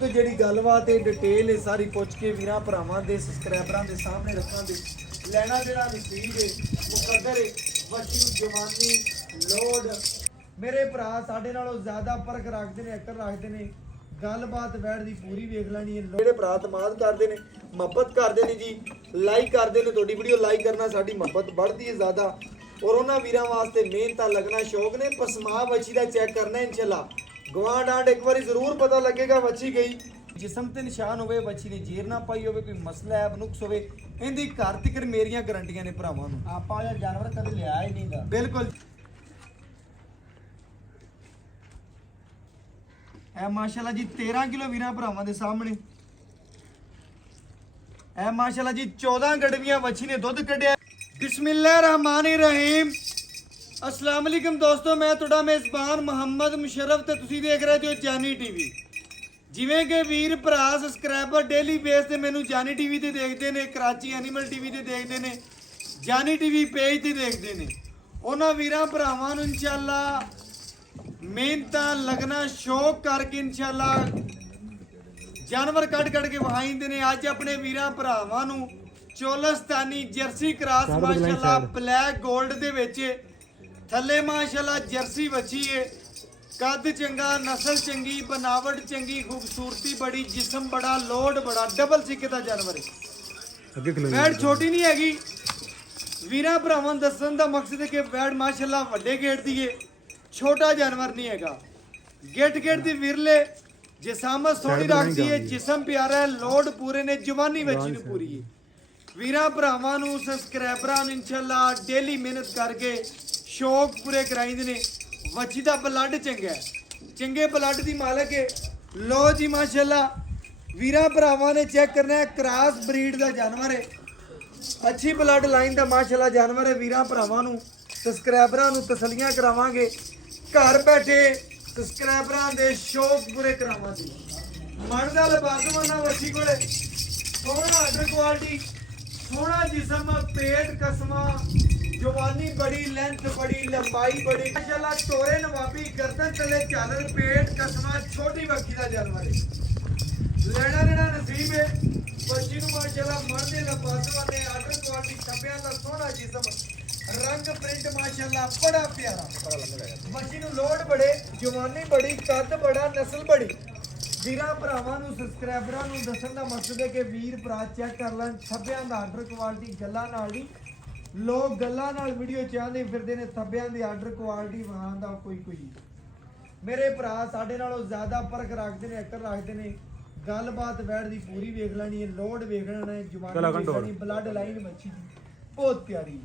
ਤੇ ਜਿਹੜੀ ਗੱਲਬਾਤ ਹੈ ਡਿਟੇਲ ਹੈ ਸਾਰੀ ਪੁੱਛ ਕੇ ਵੀਰਾਂ ਭਰਾਵਾਂ ਦੇ ਸਬਸਕ੍ਰਾਈਬਰਾਂ ਦੇ ਸਾਹਮਣੇ ਰੱਖਾਂਗੇ। ਲੈਣਾ ਜਿਹੜਾ ਨਸੀਬ ਹੈ ਮੁਕੱਦਰ ਹੈ, ਬੱਚੀ ਨੂੰ ਜਵਾਨੀ ਲੋਡ ਮੇਰੇ ਭਰਾ ਸਾਡੇ ਨਾਲੋਂ ਜ਼ਿਆਦਾ ਫਰਕ ਰੱਖਦੇ ਨੇ, ਐਕਟਰ ਰੱਖਦੇ ਨੇ। ਗੱਲਬਾਤ ਬੈਠ ਦੀ ਪੂਰੀ ਵੇਖ ਲੈਣੀ ਹੈ। ਜਿਹੜੇ ਭਰਾ ਤਮਾਦ ਕਰਦੇ ਨੇ, ਮੁਹੱਬਤ ਕਰਦੇ ਨੇ ਜੀ, ਲਾਈਕ ਕਰਦੇ ਨੇ, ਤੁਹਾਡੀ ਵੀਡੀਓ ਲਾਈਕ ਕਰਨਾ ਸਾਡੀ ਮੁਹੱਬਤ ਵੱਧਦੀ ਹੈ ਜ਼ਿਆਦਾ। ਔਰ ਉਹਨਾਂ ਵੀਰਾਂ ਵਾਸਤੇ ਮਿਹਨਤਾਂ ਲੱਗਣਾ ਸ਼ੌਕ ਨੇ। ਪਸਮਾ ਬੱਚੀ ਦਾ ਚੈੱਕ ਕਰਨਾ ਇਨਸ਼ਾਅੱਲਾ। ਗਵਾਂਢ ਆਂਡ ਇੱਕ ਵਾਰੀ ਜ਼ਰੂਰ ਪਤਾ ਲੱਗੇਗਾ ਬੱਚੀ ਗਈ। ਜਿਸਮ ਤੇ ਨਿਸ਼ਾਨ ਹੋਵੇ, ਬੱਚੀ ਨੇ ਜੇਰ ਨਾ ਪਾਈ ਹੋਵੇ, ਕੋਈ ਮਸਲਾ ਹੈ ਨੁਕਸ ਹੋਵੇ, ਇਹਦੀ ਘਰ ਤੱਕ ਮੇਰੀਆਂ ਗਰੰਟੀਆਂ ਨੇ ਭਰਾਵਾਂ ਨੂੰ। ਆਪਾਂ ਇਹ ਜਾਨਵਰ ਕਦੇ ਲਿਆ ਹੀ ਨਹੀਂਗਾ। ਬਿਲਕੁਲ। ਇਹ ਮਾਸ਼ਾਅੱਲਾ ਜੀ 13 ਕਿਲੋ ਵੀਰਾਂ ਭਰਾਵਾਂ ਦੇ ਸਾਹਮਣੇ। ਇਹ ਮਾਸ਼ਾਅੱਲਾ ਜੀ 14 ਗੜਵੀਆਂ ਵੱਛੀ ਨੇ ਦੁੱਧ ਕੱਢਿਆ। ਬਿਸਮਿਲ੍ਲਾਹਿਰਰਹਿਮਾਨਿਰਰਹੀਮ। अस्सलाम वालेकुम दोस्तों, मैं ਤੁਹਾਡਾ मेज़बान ਮੁਹੰਮਦ ਮੁਸ਼ਰਫ ਤੇ ਤੁਸੀਂ ਦੇਖ ਰਹੇ ਹੋ ਜਾਨੀ ਟੀਵੀ। ਜਿਵੇਂ ਕਿ ਵੀਰ ਭਰਾ ਸਬਸਕ੍ਰਾਈਬਰ ਡੇਲੀ ਬੇਸ ਤੇ ਮੈਨੂੰ ਜਾਨੀ ਟੀਵੀ ਤੇ ਦੇਖਦੇ ਨੇ, ਕਰਾਚੀ ਐਨੀਮਲ ਟੀਵੀ ਤੇ ਦੇਖਦੇ ਨੇ, ਜਾਨੀ ਟੀਵੀ ਪੇਜ ਤੇ ਦੇਖਦੇ ਨੇ, ਉਹਨਾਂ ਵੀਰਾਂ ਭਰਾਵਾਂ ਨੂੰ ਇਨਸ਼ਾਅੱਲਾ ਮਿਹਨਤਾਂ ਲੱਗਣਾ ਸ਼ੌਕ ਕਰਕੇ ਇਨਸ਼ਾਅੱਲਾ ਜਾਨਵਰ ਕੱਢ ਕੇ ਵਹਾਈਂਦੇ ਨੇ। ਅੱਜ ਆਪਣੇ ਵੀਰਾਂ ਭਰਾਵਾਂ ਨੂੰ ਚੋਲਸਤਾਨੀ ਜਰਸੀ ਕਰਾਸ ਮਾਸ਼ਾਅੱਲਾ ਬਲੈਕ 골ਡ ਦੇ ਵਿੱਚ ਥੱਲੇ ਮਾਸ਼ਾਅੱਲਾ ਜਰਸੀ ਵੱਛੀ ਏ। ਕੱਦ ਚੰਗਾ, ਨਸਲ ਚੰਗੀ, ਬਨਾਵਟ ਚੰਗੀ, ਖੂਬਸੂਰਤੀ ਬੜੀ, ਜਿਸਮ ਬੜਾ, ਲੋਡ ਬੜਾ, ਡਬਲ ਸਿੱਕੇ ਦਾ ਜਾਨਵਰ ਹੈ। ਵੈੜ ਛੋਟੀ ਨਹੀਂ ਹੈਗੀ। ਵੀਰਾਂ ਭਰਾਵਾਂ ਨੂੰ ਦੱਸਣ ਦਾ ਮਕਸਦ ਹੈ ਕਿ ਵੈੜ ਮਾਸ਼ਾਅੱਲਾ ਵੱਡੇ ਗੇਟ ਦੀ ਏ, ਛੋਟਾ ਜਾਨਵਰ ਨਹੀਂ ਹੈਗਾ। ਗੇਟ ਦੀ ਵਿਰਲੇ ਜਿਸਾਮਤ ਸੋਹਣੀ ਰੱਖਦੀ ਹੈ, ਜਿਸਮ ਪਿਆਰਾ ਹੈ, ਲੋਡ ਪੂਰੇ ਨੇ, ਜਵਾਨੀ ਵੱਛੀ ਨੂੰ ਪੂਰੀ ਹੈ। ਵੀਰਾਂ ਭਰਾਵਾਂ ਨੂੰ ਸਬਸਕ੍ਰਾਈਬਰਾਂ ਨੂੰ ਇਨਸ਼ਾਅੱਲਾ ਡੇਲੀ ਮਿਹਨਤ ਕਰਕੇ ਸ਼ੌਕ ਪੂਰੇ ਕਰਾਈਂਦੇ ਨੇ। ਵੱਛੀ ਦਾ ਬਲੱਡ ਚੰਗਾ ਹੈ, ਚੰਗੇ ਬਲੱਡ ਦੀ ਮਾਲਕ ਹੈ। ਲੋ ਜੀ ਮਾਸ਼ਾਅੱਲਾ ਵੀਰਾਂ ਭਰਾਵਾਂ ਨੇ ਚੈੱਕ ਕਰਨਾ ਹੈ, ਕ੍ਰਾਸ ਬਰੀਡ ਦਾ ਜਾਨਵਰ ਹੈ, ਅੱਛੀ ਬਲੱਡ ਲਾਈਨ ਦਾ ਮਾਸ਼ਾਅੱਲਾ ਜਾਨਵਰ ਹੈ। ਵੀਰਾਂ ਭਰਾਵਾਂ ਨੂੰ ਸਬਸਕ੍ਰਾਈਬਰਾਂ ਨੂੰ ਤਸੱਲੀਆਂ ਕਰਾਵਾਂਗੇ, ਘਰ ਬੈਠੇ ਸਬਸਕ੍ਰਾਈਬਰਾਂ ਦੇ ਸ਼ੌਕ ਪੂਰੇ ਕਰਾਵਾਂਗੇ। ਮਨ ਦਾ ਲਬਾਸਵਾਨਾ ਵੱਛੀ ਕੋਲੇ ਸੋਹਣਾ ਆਰਡਰ ਕੁਆਲਿਟੀ, ਸੋਹਣਾ ਜਿਸਮ, ਪੇਟ ਕਸਮਾ, ਜਵਾਨੀ ਬੜੀ, ਲੈਂਥ ਬੜੀ, ਲੰਬਾਈ ਬੜੀ ਮਾਸ਼ਾਅੱਲਾ, ਟੋਰੇ ਨਵਾਬੀ, ਗਰਦਨ ਥੱਲੇ ਝਾਲਰ, ਪੇਟ ਕਸਮਾ, ਛੋਟੀ ਬੱਕੀ ਦਾ ਜਾਨਵਰ ਹੈ। ਲੈਣਾ ਦੇਣਾ ਨਸੀਬ ਹੈ। ਬੱਚੀ ਨੂੰ ਮਾਸ਼ਾਅੱਲਾ ਮਨ ਦੇ ਲਬਾਸਵਾਨੇ, ਆਰਡਰ ਕੁਆਲਿਟੀ, ਥੱਬਿਆਂ ਦਾ ਸੋਹਣਾ ਜਿਸਮ, ਰੰਗ ਪ੍ਰਿੰਟ ਮਾਸ਼ਾਅੱਲਾ ਬੜਾ ਪਿਆਰਾ। ਬੱਚੀ ਨੂੰ ਲੋਡ ਬੜੇ, ਜਵਾਨੀ ਬੜੀ, ਕੱਦ ਬੜਾ, ਨਸਲ ਬੜੀ। ਵੀਰਾਂ ਭਰਾਵਾਂ ਨੂੰ ਸਬਸਕ੍ਰਾਈਬਰਾਂ ਨੂੰ ਦੱਸਣ ਦਾ ਮਕਸਦ ਹੈ ਕਿ ਵੀਰ ਭਰਾ ਚੈੱਕ ਕਰ ਲੈਣ ਥੱਬਿਆਂ ਦਾ ਆਰਡਰ ਕੁਆਲਿਟੀ। ਗੱਲਾਂ ਨਾਲ ਨਹੀਂ, ਲੋਕ ਗੱਲਾਂ ਨਾਲ ਵੀਡੀਓ ਚਾਹੁੰਦੇ ਫਿਰਦੇ ਨੇ, ਥੱਬਿਆਂ ਦੀ ਆਰਡਰ ਕੁਆਲਿਟੀ ਵਾਂ ਦਾ ਕੋਈ ਮੇਰੇ ਭਰਾ ਸਾਡੇ ਨਾਲੋਂ ਜ਼ਿਆਦਾ ਫਰਕ ਰੱਖਦੇ ਨੇ, ਐਕਟਰ ਰੱਖਦੇ ਨੇ। ਗੱਲਬਾਤ ਬੈਠ ਦੀ ਪੂਰੀ ਵੇਖ ਲੈਣੀ ਹੈ, ਲੋਡ ਵੇਖ ਲੈਣਾ ਹੈ, ਜਵਾਨੀ ਬਲੱਡ ਲਾਈਨ ਬੱਚੀ ਦੀ ਬਹੁਤ ਪਿਆਰੀ,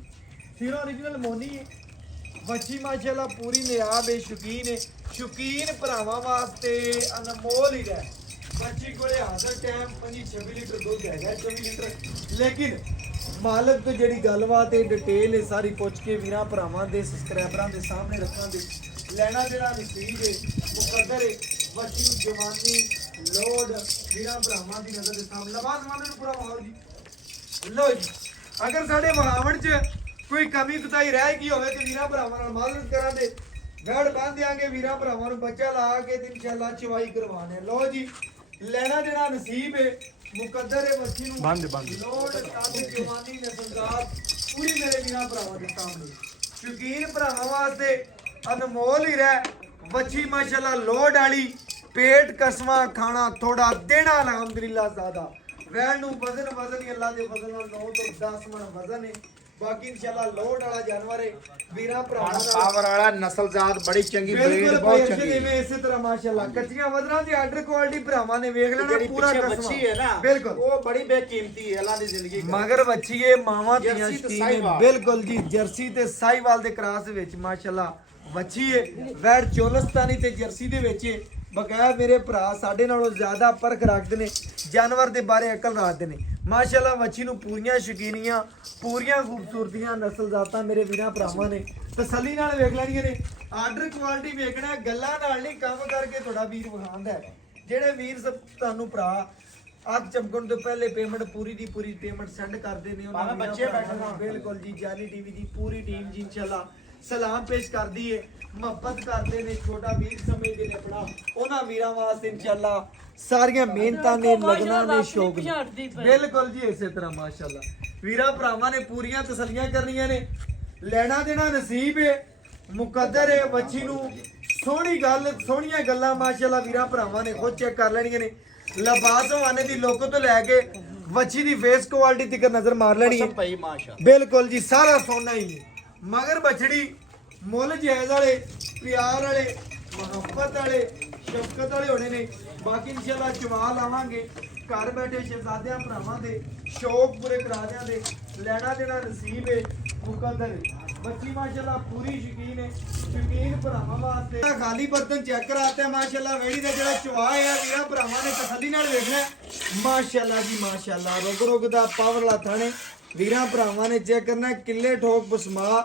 ਸਿਰੋਂ ओरिजिनल ਮੋਨੀ ਹੈ। ਬੱਚੀ ਮਾਸ਼ਾਅੱਲਾ ਪੂਰੀ ਨਿਆਬ ਹੈ, ਸ਼ੌਕੀਨ ਭਰਾਵਾਂ ਵਾਸਤੇ ਅਨਮੋਲ ਹੀ ਹੈ। ਬੱਚੀ ਕੋਲੇ ਹਾਜ਼ਰ ਟਾਈਮ 25-26 ਲੀਟਰ ਦੁੱਧ ਹੈਗਾ, 24 ਲੀਟਰ। ਲੇਕਿਨ ਮਾਲਕ ਤੋਂ ਜਿਹੜੀ ਗੱਲਬਾਤ ਹੈ ਡਿਟੇਲ ਹੈ ਸਾਰੀ ਪੁੱਛ ਕੇ ਵੀਰਾਂ ਭਰਾਵਾਂ ਦੇ ਸਬਸਕ੍ਰਾਈਬਰਾਂ ਦੇ ਸਾਹਮਣੇ ਰੱਖਾਂਗੇ। ਲੈਣਾ ਜਿਹੜਾ ਨਸੀਬ ਹੈ ਮੁਕੱਦਰ ਹੈ। ਬੱਚੀ ਨੂੰ ਜਵਾਨੀ ਲੋਡ ਵੀਰਾਂ ਭਰਾਵਾਂ ਦੀ ਨਜ਼ਰ ਦੇ ਸਾਹਮਣੇ ਲਬਾਸ ਵਾਲੇ ਨੂੰ ਪੂਰਾ ਮਾਹੌਲ ਜੀ। ਲੋ ਜੀ, ਅਗਰ ਸਾਡੇ ਵਹਾਵਣ 'ਚ ਕੋਈ ਕਮੀ ਕੁਤਾਈ ਰਹਿ ਗਈ ਹੋਵੇ ਤੇ ਵੀਰਾਂ ਭਰਾਵਾਂ ਨਾਲ ਮਾਜ਼ਰਤ ਕਰਾਂਗੇ। ਗੜ ਬੰਨ ਦਿਆਂਗੇ ਵੀਰਾਂ ਭਰਾਵਾਂ ਨੂੰ, ਬੱਚਾ ਲਾ ਕੇ ਤੇ ਇਨਸ਼ਾਅੱਲਾ ਚਵਾਈ ਕਰਵਾਣੇ। ਲੋ ਜੀ, ਲੈਣਾ ਜਿਹੜਾ ਨਸੀਬ ਹੈ ਮੁਕੱਦਰ ਹੈ। ਬੱਚੀ ਨੂੰ ਲੋਡ ਕੱਦ ਜਵਾਨੀ ਨਸਲਦਾਰ ਪੂਰੀ ਮੇਰੇ ਵੀਰਾਂ ਭਰਾਵਾਂ ਦੇ ਸਾਹਮਣੇ। ਸ਼ੌਕੀਨ ਭਰਾਵਾਂ ਵਾਸਤੇ ਅਨਮੋਲ ਹੀ ਰਹਿ। ਬੱਚੀ ਮਾਸ਼ਾਅੱਲਾ ਲੋਡ ਵਾਲੀ, ਪੇਟ ਕਸਵਾ, ਖਾਣਾ ਥੋੜਾ, ਦੇਣਾ ਅਲਹਮਦੁਲਿल्लाह ਜ਼ਿਆਦਾ। ਵੈਣ ਨੂੰ ਵਜ਼ਨ ਹੀ ਅੱਲਾ ਦੇ ਫਜ਼ਲ ਨਾਲ 9 ਤੋਂ 10 ਮਣ ਵਜ਼ਨ ਹੈ। ਬਾਕੀ ਇਨਸ਼ਾਅੱਲਾ ਲੋਡ ਵਾਲਾ ਜਾਨਵਰ ਹੈ। ਵੀਰਾਂ ਭਰਾਵਾਂ ਪਾਵਰ ਵਾਲਾ ਨਸਲਜ਼ਾਤ ਬੜੀ ਚੰਗੀ, ਬਰੀਡ ਬਹੁਤ ਚੰਗੀ ਹੈ। ਇਸੇ ਤਰ੍ਹਾਂ ਮਾਸ਼ਾਅੱਲਾ ਕੱਚੀਆਂ ਵਜ਼ਨਾਂ ਦੀ ਆਰਡਰ ਕੁਆਲਿਟੀ ਭਰਾਵਾਂ ਨੇ ਵੇਖ ਲੈਣਾ। ਪੂਰਾ ਬੱਚੀ ਹੈ ਨਾ, ਬਿਲਕੁਲ ਉਹ ਬੜੀ ਬੇਕੀਮਤੀ ਹੈ ਅੱਲਾ ਦੀ ਜ਼ਿੰਦਗੀ। ਮਗਰ ਬੱਚੀ ਹੈ, ਮਾਵਾਂ ਧੀਆਂ ਸ਼ਕੀਨ। ਬਿਲਕੁਲ ਜੀ, ਜਰਸੀ ਤੇ ਸਾਈਵਾਲ ਦੇ ਕ੍ਰਾਸ ਵਿੱਚ ਮਾਸ਼ਾਅੱਲਾ ਬੱਚੀ ਹੈ। ਵੈੜ ਚੋਲਸਤਾਨੀ ਤੇ ਜਰਸੀ ਦੇ ਵਿੱਚ ਬਕਾਇਆ ਮੇਰੇ ਭਰਾ ਸਾਡੇ ਨਾਲੋਂ ਜ਼ਿਆਦਾ ਫਰਕ ਰੱਖਦੇ ਨੇ, ਜਾਨਵਰ ਦੇ ਬਾਰੇ ਅਕਲ ਰੱਖਦੇ ਨੇ। ਮਾਸ਼ਾਅੱਲਾ ਬੱਚੀ ਨੂੰ ਪੂਰੀਆਂ ਸ਼ਕੀਨੀਆਂ, ਪੂਰੀਆਂ ਖੂਬਸੂਰਤੀਆਂ ਨਸਲ ਜ਼ਾਤਾਂ ਮੇਰੇ ਵੀਰਾਂ ਭਰਾਵਾਂ ਨੇ ਤਸੱਲੀ ਨਾਲ ਵੇਖ ਲੈਣੀਆਂ ਨੇ। ਆਰਡਰ ਕੁਆਲਿਟੀ ਵੇਖਣਾ, ਗੱਲਾਂ ਨਾਲ ਨਹੀਂ, ਕੰਮ ਕਰਕੇ ਤੁਹਾਡਾ ਵੀਰ ਵਿਖਾਉਂਦਾ ਹੈ। ਜਿਹੜੇ ਵੀਰ ਤੁਹਾਨੂੰ ਭਰਾ ਅੱਖ ਚਮਕਣ ਤੋਂ ਪਹਿਲੇ ਪੇਮੈਂਟ ਪੂਰੀ ਦੀ ਪੂਰੀ ਪੇਮੈਂਟ ਸੈਂਡ ਕਰਦੇ ਨੇ, ਉਹਨਾਂ ਬੱਚੇ ਬੈਠਣਾ। ਬਿਲਕੁਲ ਜੀ, ਜਾਨੀ ਟੀਵੀ ਦੀ ਪੂਰੀ ਟੀਮ ਜੀ ਇਨਸ਼ਾਅੱਲਾ ਸਲਾਮ ਪੇਸ਼ ਕਰਦੀ ਹੈ, ਮੁਹੱਬਤ ਕਰਦੇ ਨੇ, ਛੋਟਾ ਵੀਰ ਸਮਝਦੇ ਨੇ ਆਪਣਾ। ਉਹਨਾਂ ਵੀਰਾਂ ਵਾਸਤੇ ਇਨਸ਼ਾਅੱਲਾ ਸਾਰੀਆਂ ਮਿਹਨਤਾਂ ਨੇ ਲਗਨਾ ਨੇ ਸ਼ੌਕ ਨੇ। ਬਿਲਕੁਲ ਜੀ ਇਸੇ ਤਰ੍ਹਾਂ ਮਾਸ਼ਾਅੱਲਾ ਵੀਰਾਂ ਭਰਾਵਾਂ ਨੇ ਪੂਰੀਆਂ ਤਸੱਲੀਆਂ ਕਰਨੀਆਂ ਨੇ, ਲੈਣਾ ਦੇਣਾ ਨਸੀਬ ਹੈ, ਮੁਕੱਦਰ ਹੈ। ਬੱਚੀ ਨੂੰ ਸੋਹਣੀ ਗੱਲ ਸੋਹਣੀਆਂ ਗੱਲਾਂ ਮਾਸ਼ਾਅੱਲਾ ਵੀਰਾਂ ਭਰਾਵਾਂ ਨੇ ਖੁਦ ਚੈੱਕ ਕਰ ਲੈਣੀਆਂ ਨੇ। ਲਿਬਾਸ ਹਵਾਨੇ ਦੀ ਲੋਕ ਤੋਂ ਲੈ ਕੇ ਬੱਚੀ ਦੀ ਫੇਸ ਕੁਆਲਿਟੀ ਤੱਕ ਨਜ਼ਰ ਮਾਰ ਲੈਣੀ ਹੈ ਭਾਈ ਮਾਸ਼ਾਅੱਲਾ। ਬਿਲਕੁਲ ਜੀ ਸਾਰਾ ਸੋਨਾ ਹੀ ਹੈ। ਮਗਰ ਬਛੜੀ ਮੁੱਲ ਜਾਇਜ਼ ਵਾਲੇ, ਪਿਆਰ ਵਾਲੇ, ਮੁਹੱਬਤ ਵਾਲੇ, ਸ਼ਫਕਤ ਵਾਲੇ ਹੋਣੇ ਨੇ। ਬਾਕੀ ਇਨਸ਼ਾਅੱਲਾ ਚਵਾ ਲਾਵਾਂਗੇ ਘਰ ਬੈਠੇ ਸ਼ਹਿਜ਼ਾਦਿਆਂ ਭਰਾਵਾਂ ਦੇ ਸ਼ੌਕ ਪੂਰੇ ਕਰਾ ਦਿਆਂਗੇ। ਲੈਣਾ ਦੇਣਾ ਨਸੀਬ ਹੈ, ਮੁਕੱਦਰ ਹੈ। ਬੱਚੀ ਮਾਸ਼ਾਅੱਲਾ ਪੂਰੀ ਸ਼ੌਕੀਨ ਹੈ, ਸ਼ੌਕੀਨ ਭਰਾਵਾਂ ਵਾਸਤੇ ਖਾਲੀ ਬਰਤਨ ਚੈੱਕ ਕਰਾਤੇ ਮਾਸ਼ਾਅੱਲਾ। ਵੇੜੀ ਦਾ ਜਿਹੜਾ ਚਵਾ ਹੈ ਵੀਰਾਂ ਭਰਾਵਾਂ ਨੇ ਤਸੱਲੀ ਨਾਲ ਵੇਖਣਾ ਮਾਸ਼ਾਅੱਲਾ ਜੀ ਮਾਸ਼ਾਅੱਲਾ। ਰੁਕ ਰੁਕ ਦਾ ਪਾਵਰ ਵਾਲਾ ਥਾਣੇ ਵੀਰਾਂ ਭਰਾਵਾਂ ਨੇ ਚੈੱਕ ਕਰਨਾ ਕਿੱਲੇ ਠੋਕ ਬਸਮਾ।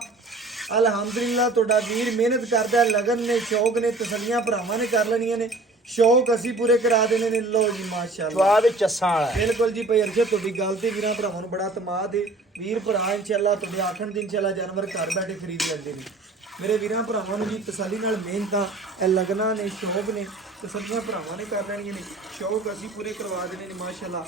ਅਲਹਮਦੁਲਿਲਾ ਤੁਹਾਡਾ ਵੀਰ ਮਿਹਨਤ ਕਰਦਾ, ਲਗਨ ਨੇ ਸ਼ੌਕ ਨੇ ਤਸੱਲੀਆਂ ਭਰਾਵਾਂ ਨੇ ਕਰ ਲੈਣੀਆਂ ਨੇ, ਸ਼ੌਕ ਅਸੀਂ ਪੂਰੇ ਕਰਾ ਦੇਣੇ ਨੇ। ਲੋ ਜੀ ਮਾਸ਼ਾਅੱਲਾ ਜਵਾਬ ਵਿੱਚ ਚੱਸਾਂ ਵਾਲਾ ਬਿਲਕੁਲ ਜੀ ਭਾਈ ਅਰਸ਼ਦ ਤੁਹਾਡੀ ਗੱਲ ਤੇ ਵੀਰਾਂ ਭਰਾਵਾਂ ਨੂੰ ਬੜਾ ਤਮਾਦ ਹੈ। ਵੀਰ ਭਰਾ ਇਨਸ਼ਾਅੱਲਾ ਤੁਹਾਡੇ ਆਖਣ ਦੀ ਇਨਸ਼ਾਅੱਲਾ ਜਾਨਵਰ ਘਰ ਬੈਠੇ ਖਰੀਦ ਲੈਂਦੇ ਨੇ। ਮੇਰੇ ਵੀਰਾਂ ਭਰਾਵਾਂ ਨੂੰ ਜੀ ਤਸੱਲੀ ਨਾਲ ਮਿਹਨਤਾਂ ਇਹ ਲਗਨਾ ਨੇ ਸ਼ੌਕ ਨੇ ਤਸੱਲੀਆਂ ਭਰਾਵਾਂ ਨੇ ਕਰ ਲੈਣੀਆਂ ਨੇ, ਸ਼ੌਕ ਅਸੀਂ ਪੂਰੇ ਕਰਵਾ ਦੇਣੇ ਨੇ ਮਾਸ਼ਾਅੱਲਾ।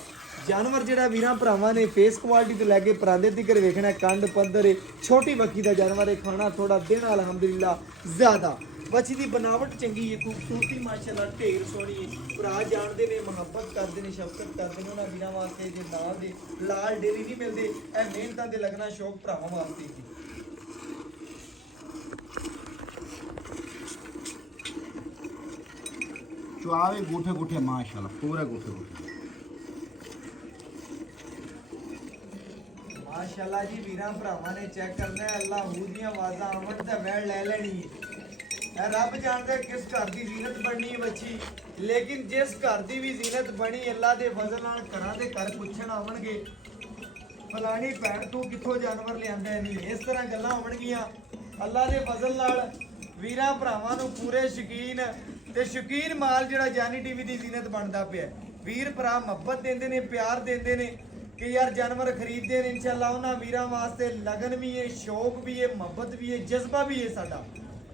ਜਾਨਵਰ ਜਿਹੜਾ ਵੀਰਾਂ ਭਰਾਵਾਂ ਨੇ ਫੇਸ ਕੁਆਲਿਟੀ ਤੋਂ ਲੈ ਕੇ ਪਰਾਂਦੇ ਤੱਕ ਵੇਖਣਾ, ਕੰਡ ਪੱਧਰ ਹੈ, ਛੋਟੀ ਬੱਕੀ ਦਾ ਜਾਨਵਰ ਹੈ, ਖਾਣਾ ਥੋੜਾ ਦੇਣਾ ਅਲਹਮਦੁਲਿਲਾ ਜ਼ਿਆਦਾ। ਬੱਚੀ ਦੀ ਬਣਾਵਟ ਚੰਗੀ ਹੈ, ਖੂਬਸੂਰਤੀ ਮਾਸ਼ਾਅੱਲਾ ਢੇਰ ਸੋਹਣੀ ਹੈ। ਭਰਾ ਜਾਣਦੇ ਨੇ, ਮੁਹੱਬਤ ਕਰਦੇ ਨੇ, ਸ਼ਫਕਤ ਕਰਦੇ ਨੇ ਉਹਨਾਂ ਵੀਰਾਂ ਵਾਸਤੇ ਜੇ ਨਾਲ ਦੇ ਲਾਲ ਡੇਰੀ ਨਹੀਂ ਮਿਲਦੇ। ਇਹ ਮਿਹਨਤਾਂ ਦੇ ਲੱਗਣਾ ਸ਼ੌਕ ਭਰਾਵਾਂ ਵਾਸਤੇ ਹੀ। ਚੁਆਵੇ ਗੂਠੇ ਗੂਠੇ ਮਾਸ਼ਾਅੱਲਾ ਪੂਰੇ ਗੂਠੇ ਗੂਠੇ ਮਾਸ਼ਾਅੱਲਾ ਜੀ ਵੀਰਾਂ ਭਰਾਵਾਂ ਨੇ ਚੈੱਕ ਕਰਨਾ ਹੈ। ਅੱਲਾਹ ਹੂ ਦੀਆਂ ਆਵਾਜ਼ਾਂ ਆਵਣ ਤੇ ਵੈੜ ਲੈ ਲੈਣੀ ਹੈ। ਇਹ ਰੱਬ ਜਾਣਦਾ ਕਿਸ ਘਰ ਦੀ ਜ਼ੀਨਤ ਬਣਨੀ ਹੈ ਬੱਚੀ, ਲੇਕਿਨ ਜਿਸ ਘਰ ਦੀ ਵੀ ਜ਼ੀਨਤ ਬਣੀ ਅੱਲਾਹ ਦੇ ਫਜ਼ਲ ਨਾਲ ਘਰਾਂ ਦੇ ਘਰ ਪੁੱਛਣ ਆਵਣਗੇ ਫਲਾਣੀ ਭੈਣ ਤੂੰ ਕਿੱਥੋਂ ਜਾਨਵਰ ਲਿਆਂਦਾ ਨਹੀਂ। ਇਸ ਤਰ੍ਹਾਂ ਗੱਲਾਂ ਹੋਣਗੀਆਂ ਅੱਲਾਹ ਦੇ ਫਜ਼ਲ ਨਾਲ। ਵੀਰਾਂ ਭਰਾਵਾਂ ਨੂੰ ਪੂਰੇ ਸ਼ੌਕੀਨ ਤੇ ਸ਼ੌਕੀਨ ਮਾਲ ਜਿਹੜਾ ਜਾਨੀ ਟੀਵੀ ਦੀ ਜ਼ੀਨਤ ਬਣਦਾ ਪਿਆ। ਵੀਰ ਭਰਾ ਮੁਹੱਬਤ ਦਿੰਦੇ ਨੇ, ਪਿਆਰ ਦਿੰਦੇ ਨੇ ਕਿ ਯਾਰ ਜਾਨਵਰ ਖਰੀਦਦੇ ਨੇ। ਇਨਸ਼ਾਅੱਲਾ ਉਹਨਾਂ ਵੀਰਾਂ ਵਾਸਤੇ ਲਗਨ ਵੀ ਹੈ, ਸ਼ੌਕ ਵੀ ਹੈ, ਮੁਹੱਬਤ ਵੀ ਹੈ, ਜਜ਼ਬਾ ਵੀ ਹੈ ਸਾਡਾ।